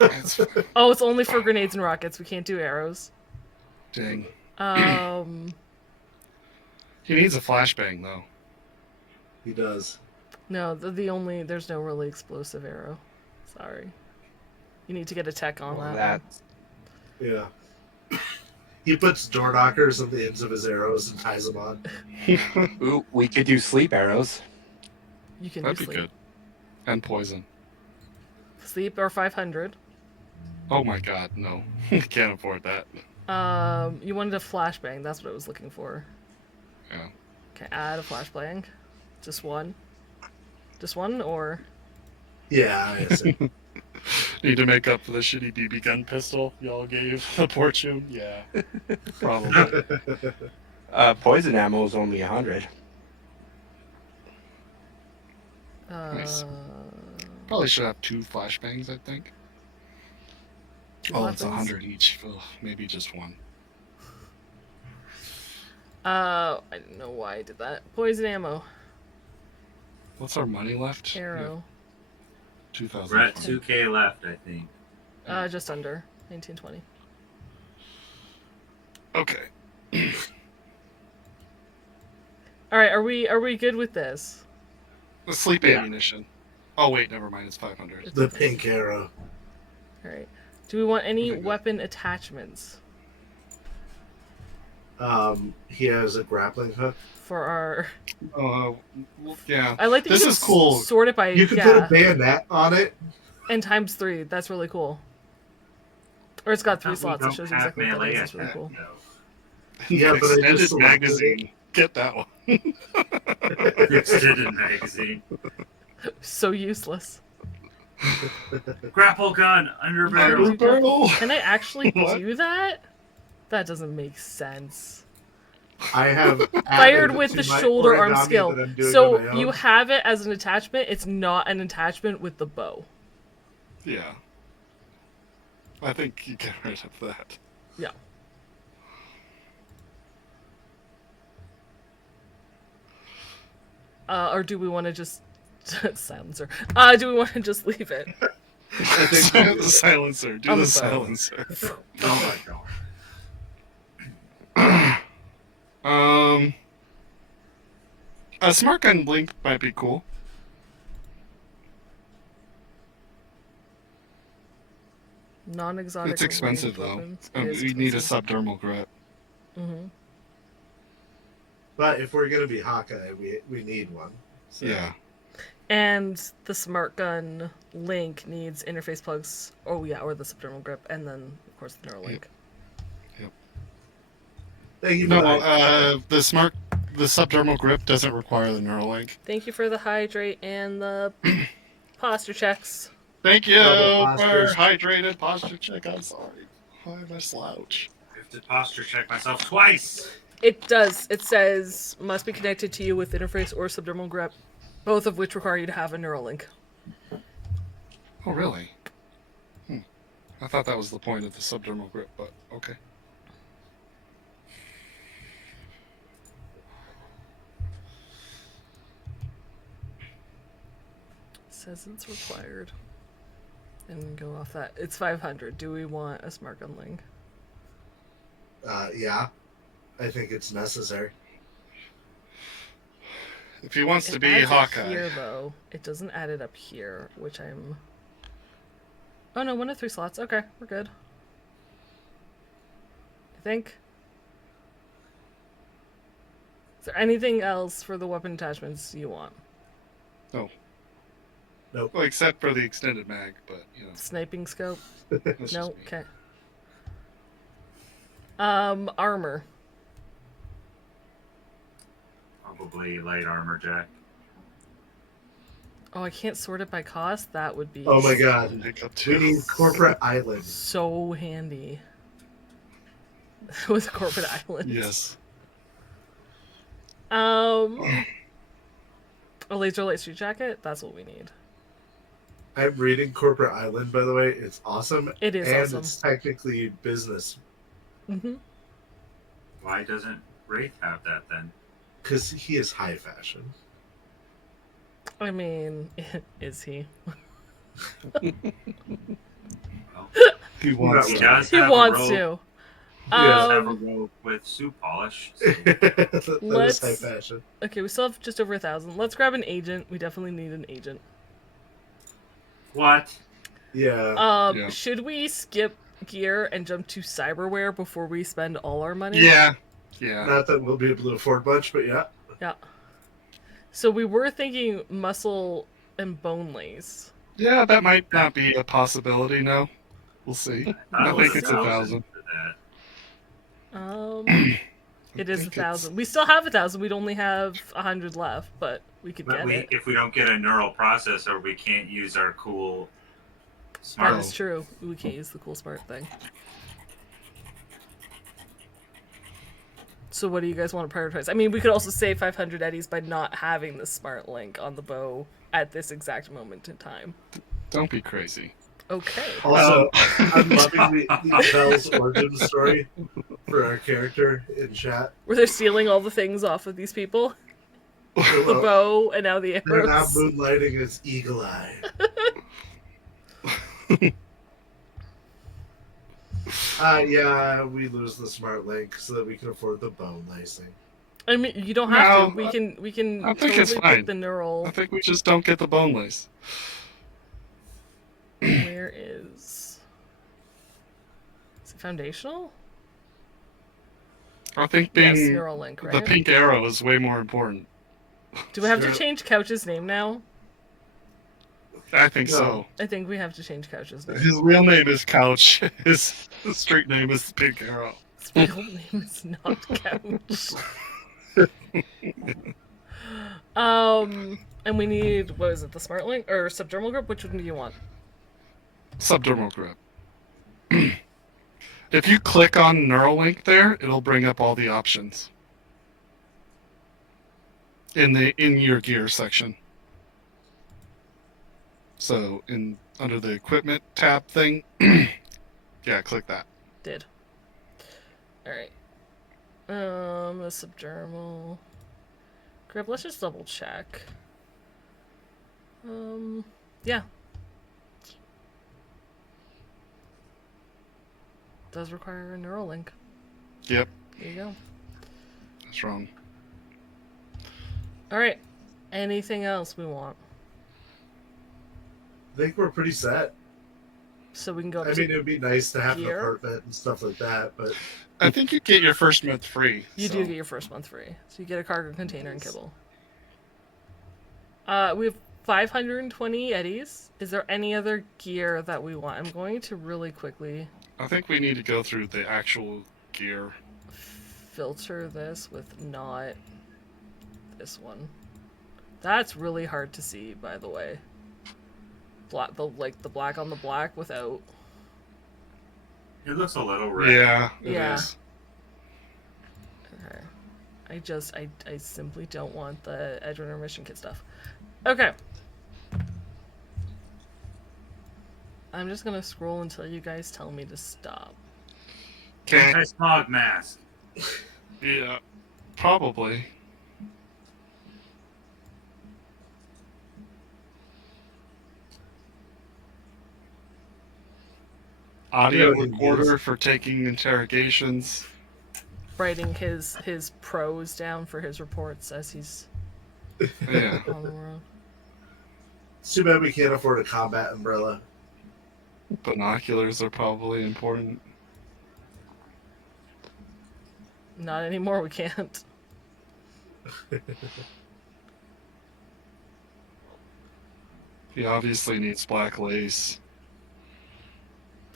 It's Oh, it's only for grenades and rockets. We can't do arrows. dang. He needs a flashbang though. He does. No, there's no really explosive arrow. Sorry. You need to get a tech on Well, that. Yeah. He puts door knockers on the ends of his arrows and ties them on. Ooh, we could do sleep arrows. You can That'd do be sleep. good. And poison. Sleep or 500. Oh my god, no. Can't afford that. You wanted a flashbang. That's what I was looking for. Yeah. Okay, add a flashbang. Just one. Just one, or Yeah, I see. Need to make up for the shitty BB gun pistol y'all gave the Portune? Yeah. Probably. Poison ammo is only 100. Nice. Probably should have 2 flashbangs, I think. Oh, it's weapons? 100 each. Ugh, maybe just one. I don't know why I did that. Poison ammo. What's our money left? Arrow. 2,000. We're at 2K left, I think. Just under 1920. Okay. All right, are we good with this? The sleep Yeah. ammunition. Oh wait, never mind. It's 500. The pink arrow. All right. Do we want any Okay, good. weapon attachments He has a grappling hook. for our? Yeah. I like that This you can is cool. sort it by You could put a bayonet on it. and times 3. That's really cool. Or it's got 3 We slots. It don't shows have exactly what that melee is. That's really attack, cool. though. Yeah, but I Extended just selected magazine. Get that one. Extended magazine. So useless. Grapple gun under barrel. Barrel. Can I actually What? do that? That doesn't make sense. I have Fired added with to the my shoulder arm origami skill. that I'm doing on So my own. you have it as an attachment. It's not an attachment with the bow. Yeah. I think you get rid of that. Yeah. Or do we want to just silencer? Do we want to just leave it? I think The silencer. Do On the the bow. silencer. Oh my god. A smart gun blink might be cool. Non-exotic. It's expensive though. We need a subdermal grip. Mm-hmm. But if we're gonna be Hawkeye, we need one. So. Yeah. And the smart gun link needs interface plugs. Oh yeah, or the subdermal grip, and then of course the Neuralink. Yep. Thank you. No, the subdermal grip doesn't require the Neuralink. Thank you for the hydrate and the posture checks. Thank you Double for postures. hydrated posture check. I'm sorry. I'm a slouch. I have to posture check myself twice. It does. It says must be connected to you with interface or subdermal grip, both of which require you to have a Neuralink. Oh, really? I thought that was the point of the subdermal grip, but okay. Says it's required. And go off that. It's 500. Do we want a smart gun link? Yeah, I think it's necessary. If he wants to It be adds it Hawkeye. here, though. It doesn't add it up here, which I'm... Oh, no, 1 of 3 slots. Okay, we're good. I think. Is there anything else for the weapon attachments you want? No. Nope. Well, except for the extended mag, but, you know. Sniping scope? that's just No? me. Okay. Armor. Probably light armor jack. Oh, I can't sort it by cost? That would be Oh my god. Make up We two. need corporate island. so handy. With corporate island. Yes. A laser light street jacket? That's what we need. I'm reading Corporate Island, by the way. It's awesome. It is and awesome. it's technically business. Mm-hmm. Why doesn't Wraith have that then? Because he is high fashion. I mean, is he? Well, He wants he He to. does He have wants a robe. to. He does have a Um, robe with suit polish. So That is Let's- high fashion. okay, we still have just over 1,000. Let's grab an agent. We definitely need an agent. what? Yeah. Yeah. Should we skip gear and jump to cyberware before we spend all our money? Yeah. Yeah. Not that we'll be able to afford much, but yeah. Yeah. So we were thinking muscle and bone lace. Yeah, that might not be a possibility, no. We'll see. I That was think it's 1,000. for that. It is think 1,000. We still have 1,000. We'd only have 100 left, but we could But get it. if we don't get a neural processor, we can't use our cool That smart. is true. We can't use the cool smart thing. So what do you guys want to prioritize? I mean, we could also save 500 eddies by not having the smart link on the bow at this exact moment in time. Don't be crazy. Okay. Also, I'm loving the Bell's origin story for our character in chat. Where they're stealing all the things off of these people. The bow and now the They're now arrows. moonlighting as Eagle Eye. Yeah, we lose the smart link so that we can afford the bone lacing. I mean, you don't have to. No, We can I think it's totally fine. put the neural. I think we just don't get the bone lace. Where is it foundational? I think Yes, being neural link, the right? pink arrow is way more important. Do we have to Sure. change Couch's name now? I think No. so. I think we have to change Couch's name. His real name is Couch. His street name is the Pink Arrow. His real name is not Couch. And we need, what is it, the smart link or subdermal grip? Which one do you want? Subdermal grip. If you click on Neuralink there, it'll bring up all the options in your gear section. So under the equipment tab thing. Yeah, click that. Did. Alright. The subdermal. Grip, let's just double check. Yeah. Does require a neural link. Yep, There you go. that's wrong. Alright. Anything else we want? I think we're pretty set. So we can go I to mean, it would be nice to have an gear? apartment and stuff like that, but I think you get your first month free. You so. do get your first month free. So you get a cargo container and kibble. We have 520 eddies. Is there any other gear that we want? I'm going to really quickly I think we need to go through the actual gear. filter this with not this one. That's really hard to see, by the way. The black on the black without. It looks a little red. Yeah, it Yeah. is. Okay. I simply don't want the edge runner mission kit stuff. Okay. I'm just gonna scroll until you guys tell me to stop. Okay. Anti-smog mask. Yeah, probably. Audio Yeah, recorder for taking interrogations. Writing his prose down for his reports as he's Yeah. on the road. it's too bad we can't afford a combat umbrella. Binoculars are probably important. Not anymore, we can't. He obviously needs black lace.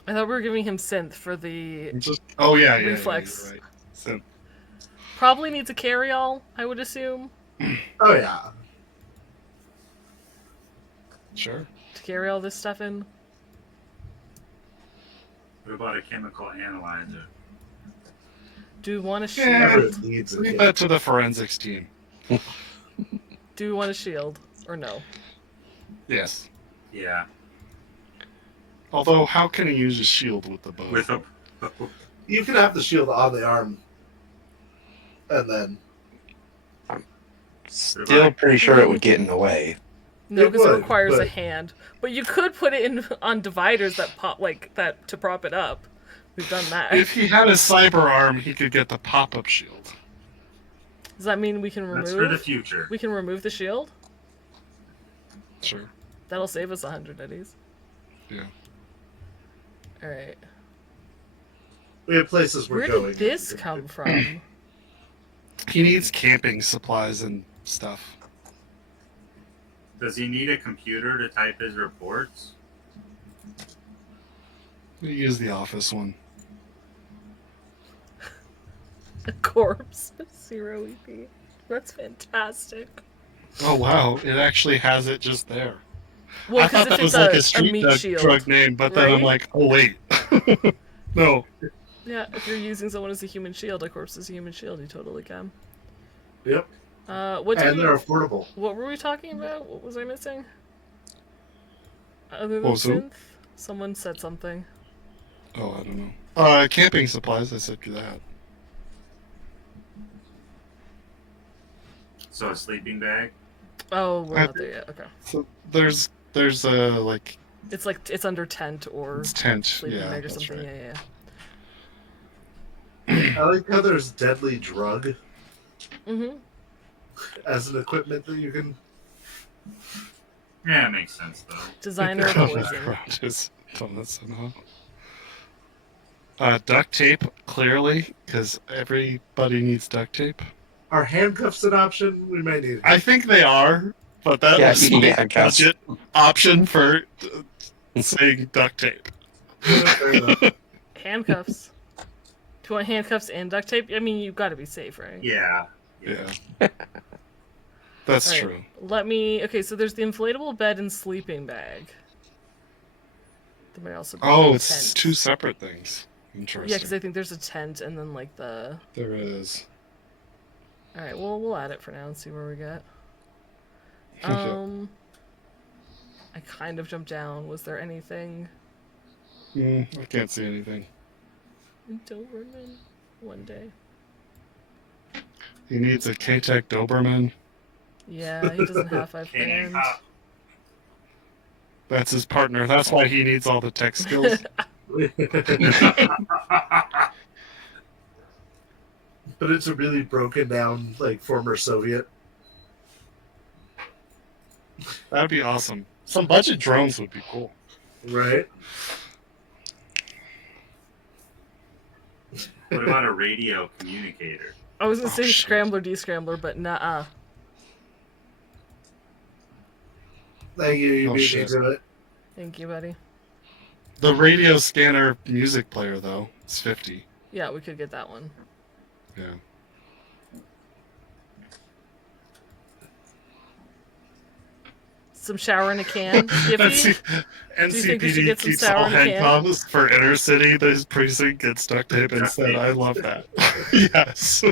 I thought we were giving him synth for the. Oh yeah, yeah. Reflex. Yeah, you're right. So, Probably needs a carry-all, I would assume. Oh yeah. sure. To carry all this stuff in. What about a chemical analyzer? Do we want a shield? Yeah. Never needs it. Leave that to the forensics team. Do we want a shield? Or no? Yes. Yeah. Although, how can he use a shield with the bow? With a. You can have the shield on the arm, and then Still pretty sure it would get in the way. No, It because it would, requires a but- hand. But you could put it in on dividers that pop like that to prop it up. We've done that. If he had a cyber arm, he could get the pop-up shield. Does that mean we can That's for the remove? future. We can remove the shield. Sure. That'll save us 100 eddies. Yeah. All right. we have places we're Where going. did this come from? He needs camping supplies and stuff. Does he need a computer to type his reports? We use the office one. A corpse. 0 EP. That's fantastic. Oh wow, it actually has it just there. Well, I because thought if that was it's like a a street meat drug, shield. drug name, but then I'm right? like, oh wait. No. Yeah, if you're using someone as a human shield, a corpse as a human shield, you totally can. Yep, What did and we, they're affordable. what were we talking about? What was I missing? Other than What was it? synth? Someone said something. Oh, I don't know. Camping supplies, I said that. So a sleeping bag? Oh, we're I- not there yet. Okay. So there's like It's like it's under tent or it's tent. sleeping Yeah, bag or that's something. right. Yeah. I like how there's deadly drug Mm-hmm. as an equipment that you can. Yeah, it makes sense though. Designer Come poison. back around his donuts somehow. Duct tape, clearly, because everybody needs duct tape. Are handcuffs an option? We might need. I think they are, but that Yeah, was you need a handcuffs. budget option for saying duct tape. Fair enough. Handcuffs. Do you want handcuffs and duct tape? I mean, you've got to be safe, right? Yeah. Yeah. That's Alright, true. Let me. Okay, so there's the inflatable bed and sleeping bag. There might also be Oh, a it's tent. two separate things. Yeah, Interesting. because I think there's a tent and then like the. There is. All right, well we'll add it for now and see where we get. Okay. I kind of jumped down. Was there anything I can't see anything. in Doberman one day? He needs a K-Tech Doberman. Yeah, he doesn't have 5 Canine grand. cop. That's his partner. That's why he needs all the tech skills. But it's a really broken down, like, former Soviet. That'd be awesome. Some budget drones would be cool. Right? What about a radio communicator? I was gonna Oh, say shit. Scrambler, Descrambler, but nah. Thank you, you Oh, beat me shit. to it. Thank you, buddy. The radio scanner music player, though, is 50. Yeah, we could get that one. Yeah. Some shower in a can. Giffy? Do you think we should NCPD get some keeps sour all in a head can? comms for inner city. This precinct gets duct tape instead. I love that. Yes.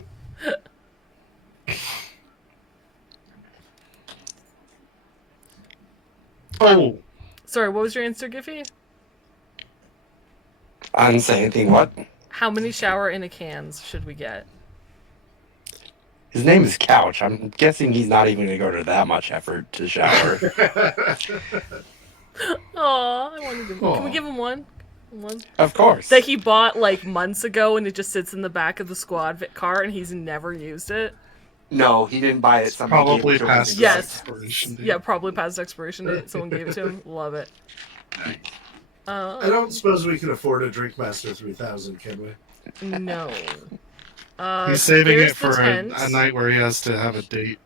Oh, Sorry, what was your answer, Giffy? I didn't say anything. What? How many shower in a cans should we get? His name is Couch. I'm guessing he's not even going to go to that much effort to shower. Aw, I wanted to. Can we Aw. give him one? One Of course. that he bought like months ago, and it just sits in the back of the squad car, and he's never used it. No, he didn't buy it. Somebody gave probably it to him. past Yes. expiration date. Yeah, probably past expiration date. Someone gave it to him. Love it. Nice. I don't suppose we can afford a Drinkmaster 3000, can we? No. He's saving there's it for the tent. a night where he has to have a date.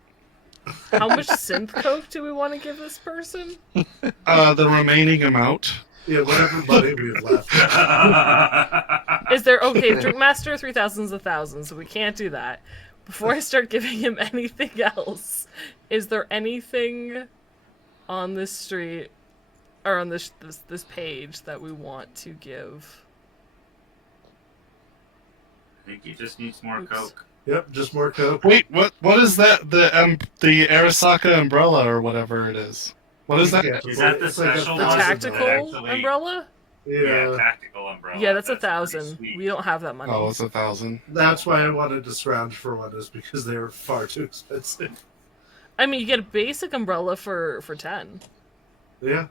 How much synth coke do we want to give this person? The remaining amount. Yeah, whatever money we have left. Is there okay? Drinkmaster 3000 is 1,000, so we can't do that. Before I start giving him anything else, is there anything on this street or on this page that we want to give? I think he just needs more Oops. coke. Yep, just more coke. Wait, what is that? The Arasaka umbrella or whatever it is. What is that? Yeah, Is that the it's like a special The one? $1,000. tactical actually- umbrella? Yeah, Yeah, tactical umbrella. Yeah, that's pretty 1,000. sweet. We don't have that money. Oh, it's 1,000. that's why I wanted to scrounge for one, is because they were far too expensive. I mean, you get a basic umbrella for 10. Yeah.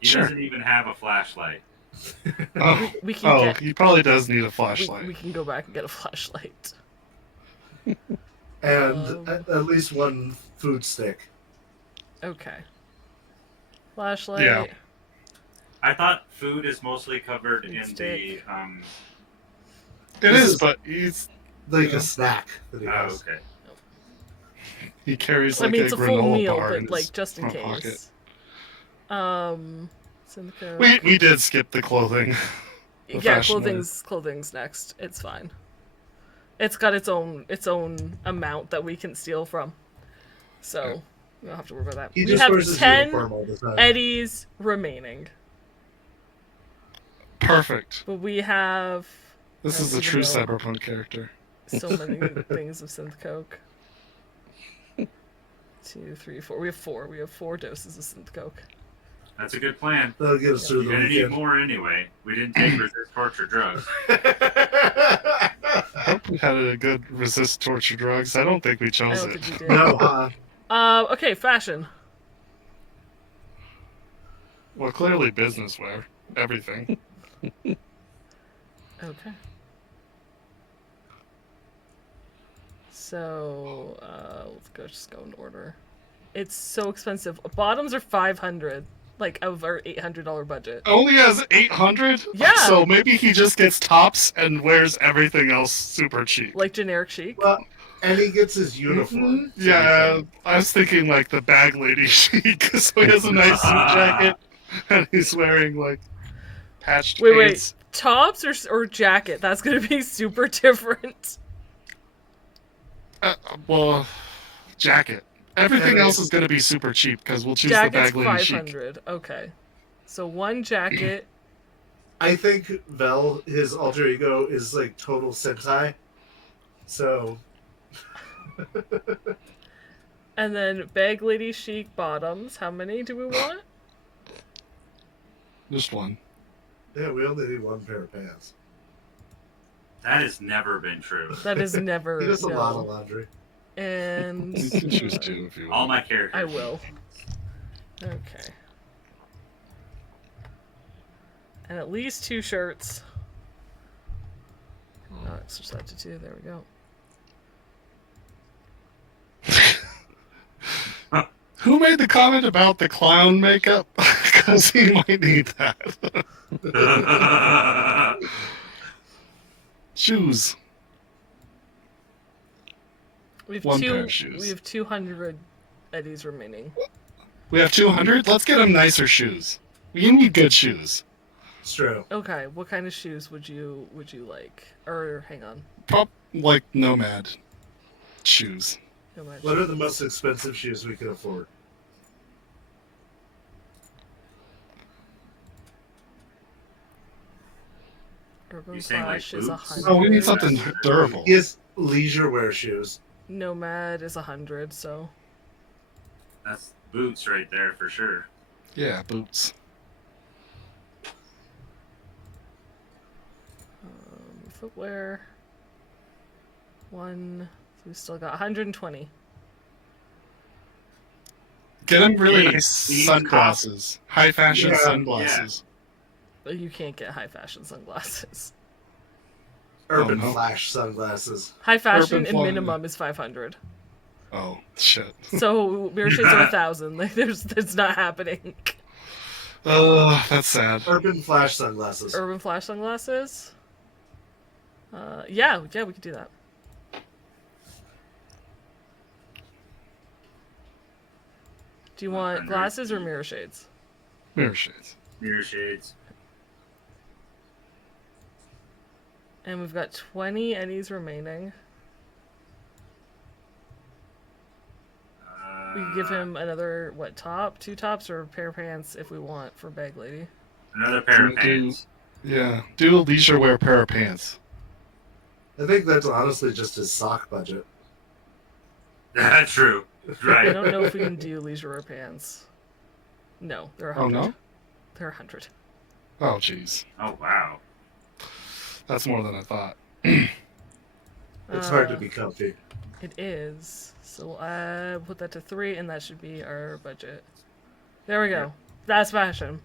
He Sure. doesn't even have a flashlight. Oh, We can get. he probably does need a We flashlight. can go back and get a flashlight. And at least one food stick. Okay. Flashlight. Yeah. I thought food is mostly covered in the Stick. It is, but he's Like Yeah. a snack that he Oh, has. okay. he carries I like mean, a it's a full granola meal, bar but in like his just in front case. pocket. Synco. We did skip the clothing. the Yeah, fashion clothing's next. It's fine. It's got its own amount that we can steal from, so we don't have to worry about that. He We just have wears his 10 uniform all the time. eddies remaining, Perfect. but we have This I is don't a true even know. cyberpunk character. so many things of synth coke. 2, 3, 4. We have 4. We have 4 doses of synth coke. That's a good plan. That'll get us through You're the gonna need weekend. more anyway. We didn't take resist torture drugs. I hope we had a good resist torture drugs. I don't think we I chose don't it. think we did. No, Okay, fashion. Well, clearly business wear. Everything. Okay. So, just go in order. It's so expensive. Bottoms are 500, like of our $800 budget. Only has 800? Yeah. So maybe he just gets tops and wears everything else super cheap. Like generic chic. well, and he gets his uniform. So Yeah, I was thinking like the bag lady chic, so he has a nice suit jacket and he's wearing like patched Wait, pants. tops or jacket? That's gonna be super different. Well, jacket. Everything Yeah, else is going to be super cheap because we'll choose Jacket's the bag lady chic. 500. Okay. So one jacket. I think Vel, his alter ego, is like total Sentai. So And then bag lady chic bottoms. How many do we want? Just one. Yeah, we only need one pair of pants. That has never been true. That is never. He does a no. lot of laundry. And You can choose two if you want. All my characters. I will. Okay. And at least 2 shirts. No, switch that to 2. There we go. Who made the comment about the clown makeup? Because he might need that. Shoes. We have One two. pair of shoes. We have 200 eddies remaining. We have 200? Let's get him nicer shoes. We need good shoes. It's true. Okay, what kind of shoes would you like? Or hang on. Like Nomad shoes. How much? What are the most expensive shoes we can afford? Urban You saying, like, Flash is boots? 100. Oh, we need something durable. He has leisure wear shoes. Nomad is 100. So That's boots right there for sure. Yeah, boots. footwear. 1. So we still got 120. Get him really Hey, nice these sunglasses. High fashion Yeah, sunglasses. But you can't get high fashion sunglasses. Urban no. Flash sunglasses. High fashion Urban and Flash. minimum is 500. Oh, shit. So mirror shades are 1,000. Like it's not happening. Oh, that's sad. Urban Flash sunglasses. Urban Flash sunglasses. Yeah, we could do that. Do you want 100. glasses or mirror shades? Mirror shades. Mirror shades. And we've got 20 eddies remaining. We could give him another, top? 2 tops or a pair of pants if we want for Bag Lady. Another pair of Do- pants. Yeah, do a leisure wear pair of pants. I think that's honestly just his sock budget. That's true. I Right. don't know if we can do leisure wear pants. No, they're 100. Oh, no? They're 100. Oh, jeez. Oh wow. That's more than I thought. It's hard to be comfy. It is. So we'll put that to 3, and that should be our budget. There we go. That's fashion.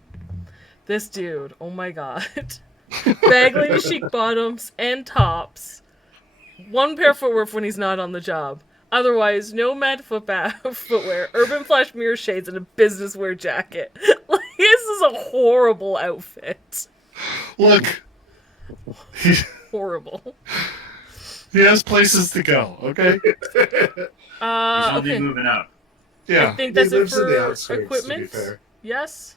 This dude, oh my god. Bag Lady chic bottoms and tops. 1 pair of footwear when he's not on the job. Otherwise, Nomad footwear, Urban Flash mirror shades, and a business wear jacket. Like, this is a horrible outfit. Look, he Horrible. has places to go, okay? He's only Okay. moving up. I Yeah. think He that's it lives in the for outskirts, to be equipment. fair. Yes?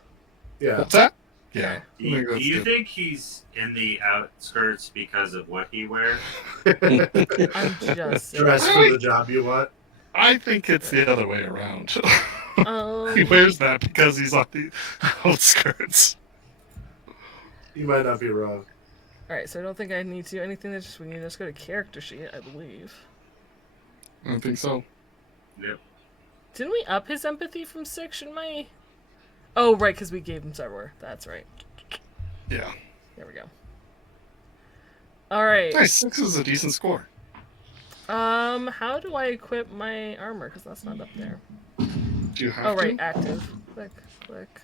Yeah. What's that? Yeah. Do I think you, do that's you good. think he's in the outskirts because of what he wears? I'm just saying. Dress for the job you want. I think it's the other way around. he Um, wears that because he's on the outskirts. You might not be wrong. Alright, so I don't think I need to do anything. We need to just go to character sheet, I believe. I don't think so. Yep. Didn't we up his empathy from 6, shouldn't I? Oh, right, because we gave him cyber. That's right. Yeah. There we go. Alright. Nice. 6 is a decent score. How do I equip my armor? Because that's not up there. Do you have Oh, right, to? active. Click.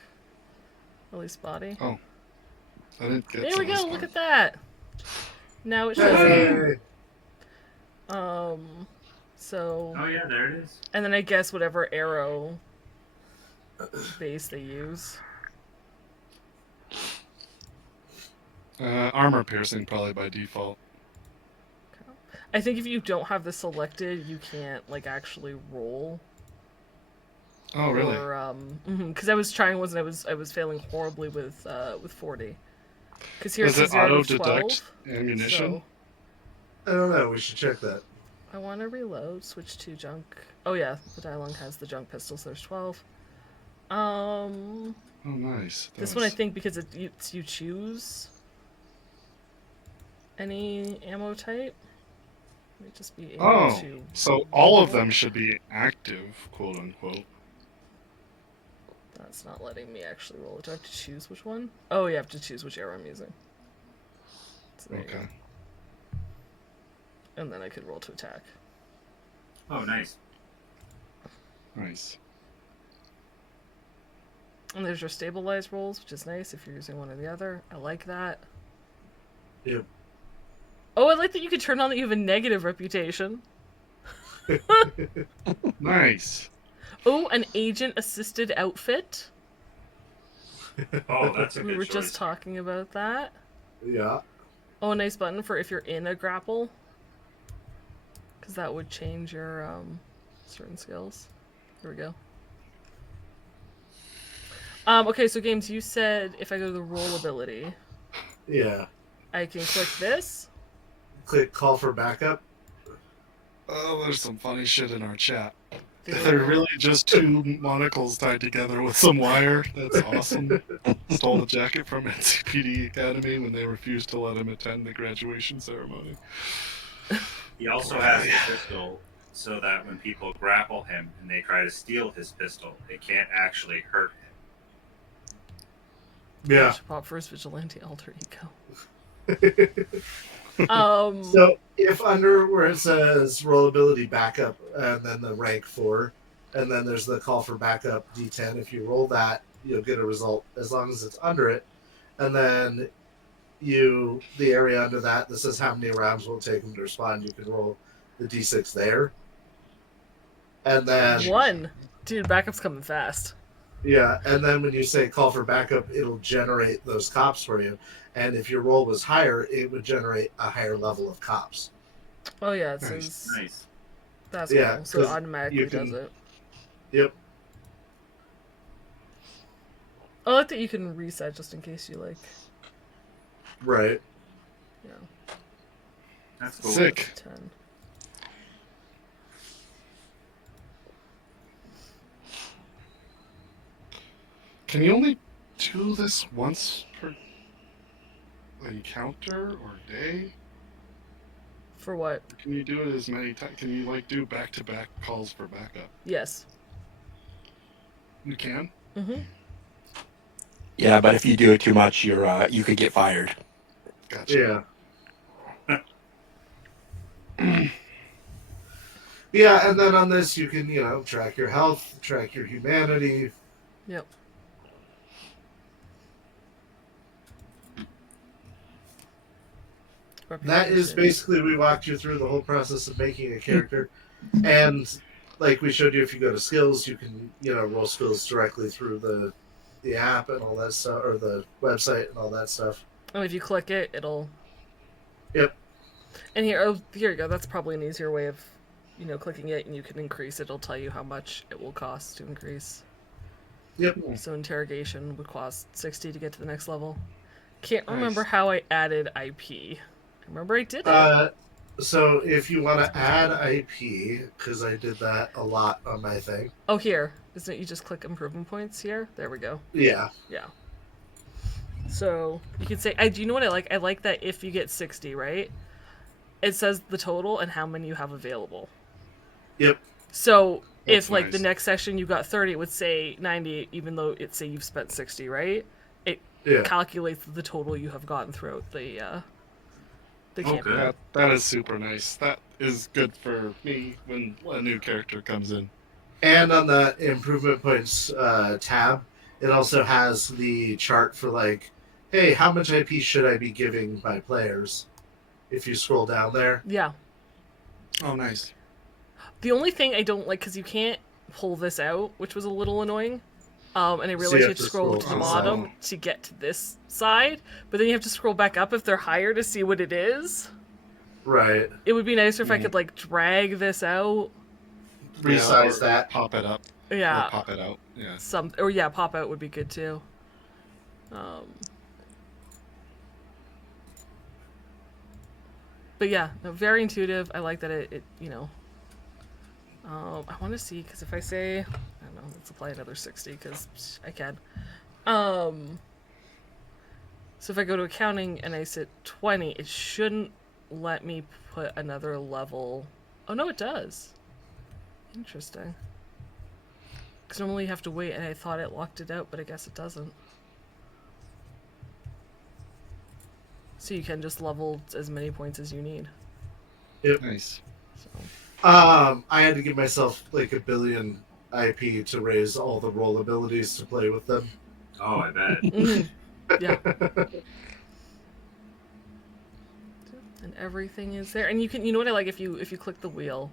Release body. Oh. I didn't get There to we this go, part. look at that! Now it shows me. Hey. So... Oh yeah, there it is. And then I guess whatever arrow base they use. Armor piercing probably by default. I think if you don't have this selected, you can't actually roll. Oh, really? Or because I was trying once and I was failing horribly with 40. Because here's Does it 0 to auto-detect 12. ammunition? I don't know. We should check that. I want to reload. Switch to junk. Oh yeah, the Dialong has the junk pistol, so there's 12. Oh, nice. This one I think because you choose any ammo type. Let me just be able Oh, to. so all of them should be active, quote unquote. That's not letting me actually roll it. Do I have to choose which one? Oh, you have to choose which arrow I'm using. So there you Okay. go. And then I could roll to attack. Oh, nice. Nice. And there's your stabilized rolls, which is nice if you're using one or the other. I like that. Yep. Oh, I like that you could turn on that you have a negative reputation. Nice. Oh, an agent-assisted outfit. Oh, that's a We good were choice. just talking about that. Yeah. Oh, a nice button for if you're in a grapple. Because that would change your certain skills. Here we go. Okay, so Games, you said if I go to the roll ability, Yeah. I can click this. Click call for backup. Oh, there's some funny shit in our chat. Video. They're really just two monocles tied together with some wire. That's awesome. Stole the jacket from NCPD Academy when they refused to let him attend the graduation ceremony. He also has a pistol, so that when people grapple him and they try to steal his pistol, it can't actually hurt him. Yeah. Pop first vigilante alter ego. So if under where it says roll ability backup and then the rank 4, and then there's the call for backup D10, if you roll that, you'll get a result as long as it's under it. And then the area under that says how many rounds will it take them to respond, you can roll the D6 there. And then 1. Dude, backup's coming fast. yeah, and then when you say call for backup, it'll generate those cops for you. And if your roll was higher, it would generate a higher level of cops. Oh yeah, it Nice. says Nice. that's Yeah, cool. So it 'cause automatically you can- does it. Yep. I like that you can reset just in case you like, Right. you know, That's cool. Sick. 10. Can you only do this once per encounter or day? For what? Or can you do it as many times? Can you like do back-to-back calls for backup? Yes. You can. Mm-hmm. Yeah, but if you do it too much, you could get fired. Gotcha. Yeah. Yeah, and then on this you can, track your health, track your humanity. Yep. That is basically, we walked you through the whole process of making a character. And like we showed you, if you go to skills, you can, roll skills directly through the app and all that stuff, or the website and all that stuff. And if you click it, it'll. Yep. And here you go. That's probably an easier way of, clicking it, and you can increase it. It'll tell you how much it will cost to increase. Yep. So interrogation would cost 60 to get to the next level. Can't Nice. remember how I added IP. I remember I did it. So if you want to add IP, because I did that a lot on my thing. Oh, here. Isn't it you just click improvement points here? There we go. Yeah. Yeah. So you can say, do you know what I like? I like that if you get 60, right? It says the total and how many you have available. Yep. So That's if, like, nice. the next session you got 30, it would say 90, even though it say you've spent 60, right? It Yeah. calculates the total you have gotten throughout the campaign. good. That is super nice. That is good for me when a new character comes in. And on the improvement points tab, it also has the chart for like, hey, how much IP should I be giving my players? If you scroll down there. Yeah. Oh, nice. The only thing I don't like, because you can't pull this out, which was a little annoying, and I So realized you you have have to to scroll to scroll the to the bottom side. to get to this side, but then you have to scroll back up if they're higher to see what it is. Right. It would be nicer if I Mhm. could, like, drag this out. Resize or that. Pop it up. Yeah. Or pop it out. Yeah. Pop out would be good too. But yeah, no, very intuitive. I like that it I want to see, because if I say, I don't know, let's apply another 60 because I can. So if I go to accounting and I set 20, it shouldn't let me put another level. Oh no, it does. Interesting. Because normally you have to wait, and I thought it locked it out, but I guess it doesn't. So you can just level as many points as you need. Yep. Nice. So. I had to give myself like 1 billion IP to raise all the roll abilities to play with them. Oh, I bet. Yeah. And everything is there. And you know what I like, if you click the wheel,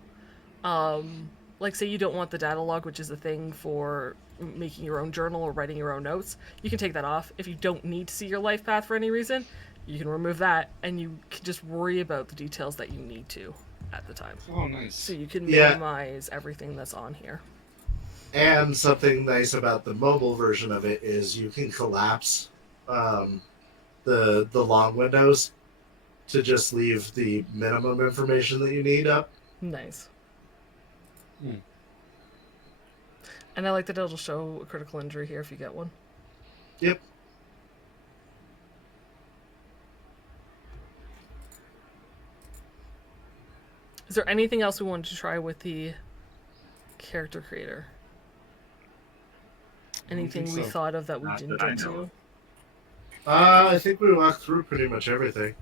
like say you don't want the data log, which is the thing for making your own journal or writing your own notes, you can take that off. If you don't need to see your life path for any reason, you can remove that, and you can just worry about the details that you need to at the time. Oh, nice. So you can Yeah. minimize everything that's on here. And something nice about the mobile version of it is you can collapse the long windows to just leave the minimum information that you need up. Nice. Hmm. And I like that it'll show a critical injury here if you get one. Yep. Is there anything else we wanted to try with the character creator? Anything we so. thought of that we Not didn't that I get know to? of. I think we walked through pretty much everything.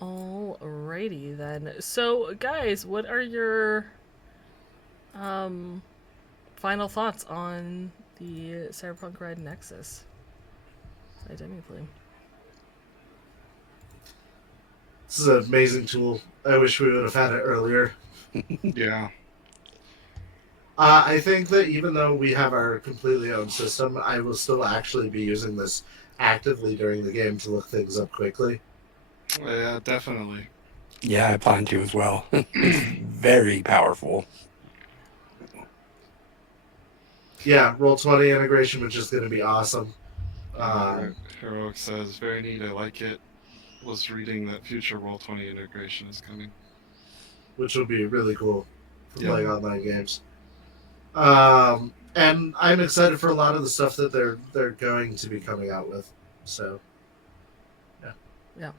Alrighty then. So, guys, what are your final thoughts on the Cyberpunk RED Nexus by Demiplane? This is an amazing tool. I wish we would have had it earlier. Yeah. I think that even though we have our completely own system, I will still actually be using this actively during the game to look things up quickly. Yeah, definitely. Yeah, I plan to as well. Very powerful. Yeah, Roll20 integration, which is going to be awesome. Heroic says, very neat, I like it. Was reading that future Roll20 integration is coming. Which will be really cool for Yeah. playing online games. And I'm excited for a lot of the stuff that they're going to be coming out with. So, Yeah.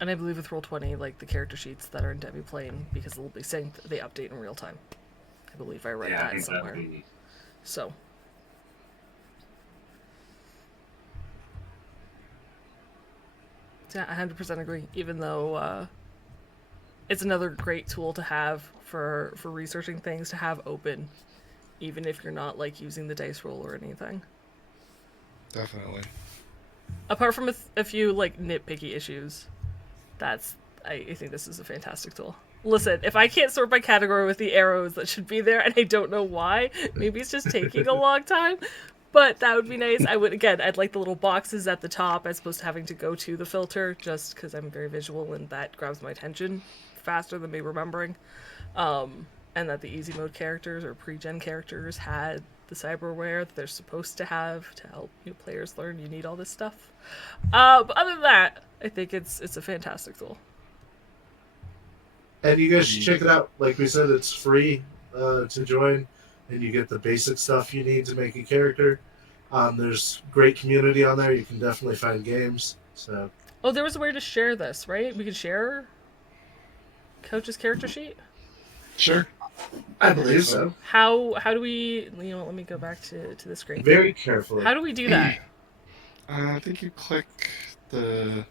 And I believe with Roll20, like the character sheets that are in Demiplane, because they'll be synced, they update in real time. I believe I read Yeah, I that think somewhere. that'd be So. Yeah, I 100% agree. Even though it's another great tool to have for researching things to have open, even if you're not like using the dice roll or anything. Definitely. Apart from a few like nitpicky issues, I think this is a fantastic tool. Listen, if I can't sort by category with the arrows that should be there, and I don't know why, maybe it's just taking a long time, but that would be nice. I'd like the little boxes at the top as opposed to having to go to the filter, just because I'm very visual and that grabs my attention faster than me remembering. And that the easy mode characters or pre-gen characters had the cyberware that they're supposed to have to help new players learn you need all this stuff. But other than that, I think it's a fantastic tool. and you guys should check it out. Like we said, it's free to join, and you get the basic stuff you need to make a character. There's great community on there. You can definitely find games. So. Oh, there was a way to share this, right? We could share Coach's character sheet? Sure. I believe so. How do we, let me go back to the screen. Very carefully. How do we do that? I think you click the...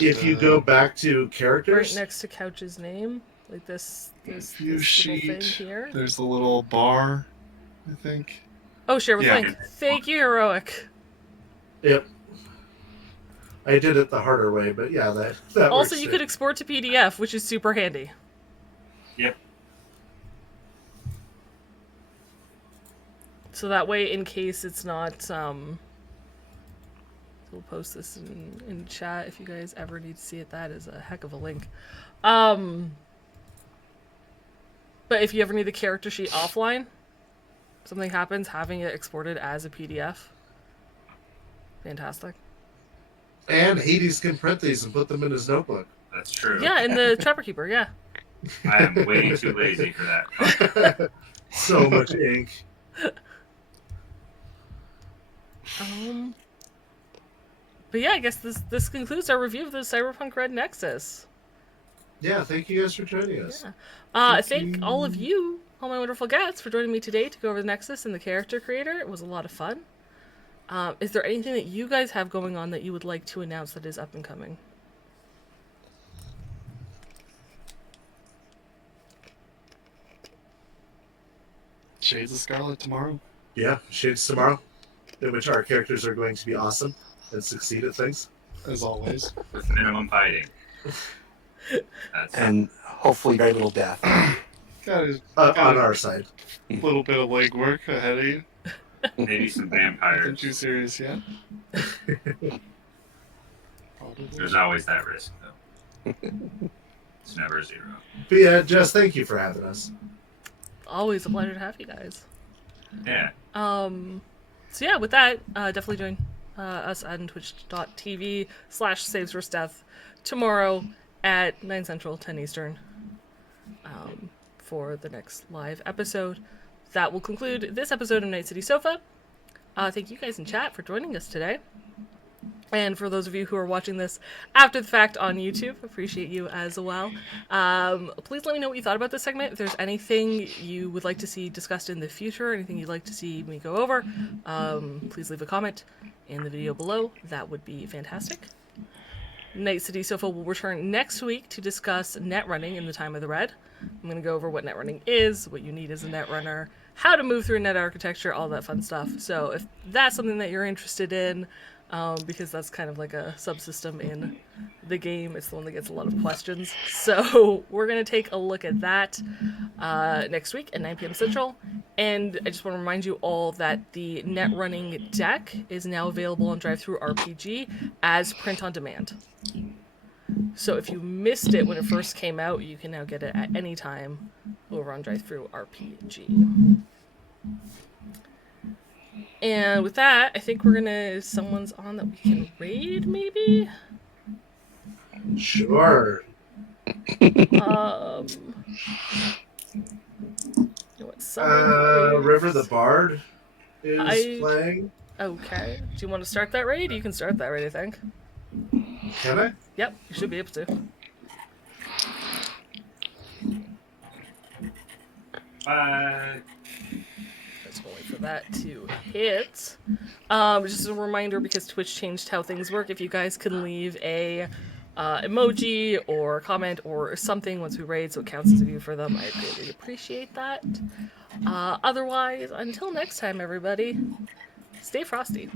If you go back to characters, Right next to Couch's name, like this View little sheet, thing here. there's a little bar, I think. Oh, share with Yeah. link. Thank you, Heroic. yep. I did it the harder way, but yeah, that Also, works you too. could export to PDF, which is super handy. Yep. So that way, in case it's not, we'll post this in chat if you guys ever need to see it. That is a heck of a link. But if you ever need the character sheet offline, something happens, having it exported as a PDF, fantastic. And Hades can print these and put them in his notebook. That's true. Yeah, in the Trapper Keeper, yeah. I am way too lazy for that. So much ink. But yeah, I guess this concludes our review of the Cyberpunk RED Nexus. Yeah, thank you guys for joining us. Yeah. Thank all of you, all my wonderful guests, for joining me today to go over the Nexus and the character creator. It was a lot of fun. Is there anything that you guys have going on that you would like to announce that is up and coming? Shades of Scarlet tomorrow. Yeah, Shades tomorrow, in which our characters are going to be awesome and succeed at things. As always. With minimum fighting. And hopefully very little death. Got On our side. a little bit of legwork ahead of you. Maybe some Nothing vampires. too serious yet. There's always that risk, though. It's never zero. But yeah, Jess, thank you for having us. Always a pleasure to have you guys. Yeah. So yeah, with that, definitely join us on twitch.tv/savesversedeath tomorrow at 9 Central, 10 Eastern, for the next live episode. That will conclude this episode of Night City Sofa. Thank you guys in chat for joining us today. And for those of you who are watching this after the fact on YouTube, appreciate you as well. Please let me know what you thought about this segment. If there's anything you would like to see discussed in the future, anything you'd like to see me go over, please leave a comment in the video below. That would be fantastic. Night City Sofa will return next week to discuss net running in the time of the Red. I'm going to go over what net running is, what you need as a net runner, how to move through net architecture, all that fun stuff. So if that's something that you're interested in, because that's kind of like a subsystem in the game, it's the one that gets a lot of questions. So we're going to take a look at that next week at 9 p.m. Central. And I just want to remind you all that the net running deck is now available on DriveThruRPG as print on demand. So if you missed it when it first came out, you can now get it at any time over on DriveThruRPG. And with that, I think we're gonna... someone's on that we can raid, maybe? Sure. You know what, someone River the Bard is I- playing. Okay. Do you want to start that raid? You can start that raid, I think. Can I? Yep, you should be able to. Bye. Let's wait for that to hit. Just a reminder, because Twitch changed how things work, if you guys can leave a emoji or comment or something once we raid so it counts as a view for them, I'd really appreciate that. Otherwise, until next time, everybody, stay frosty.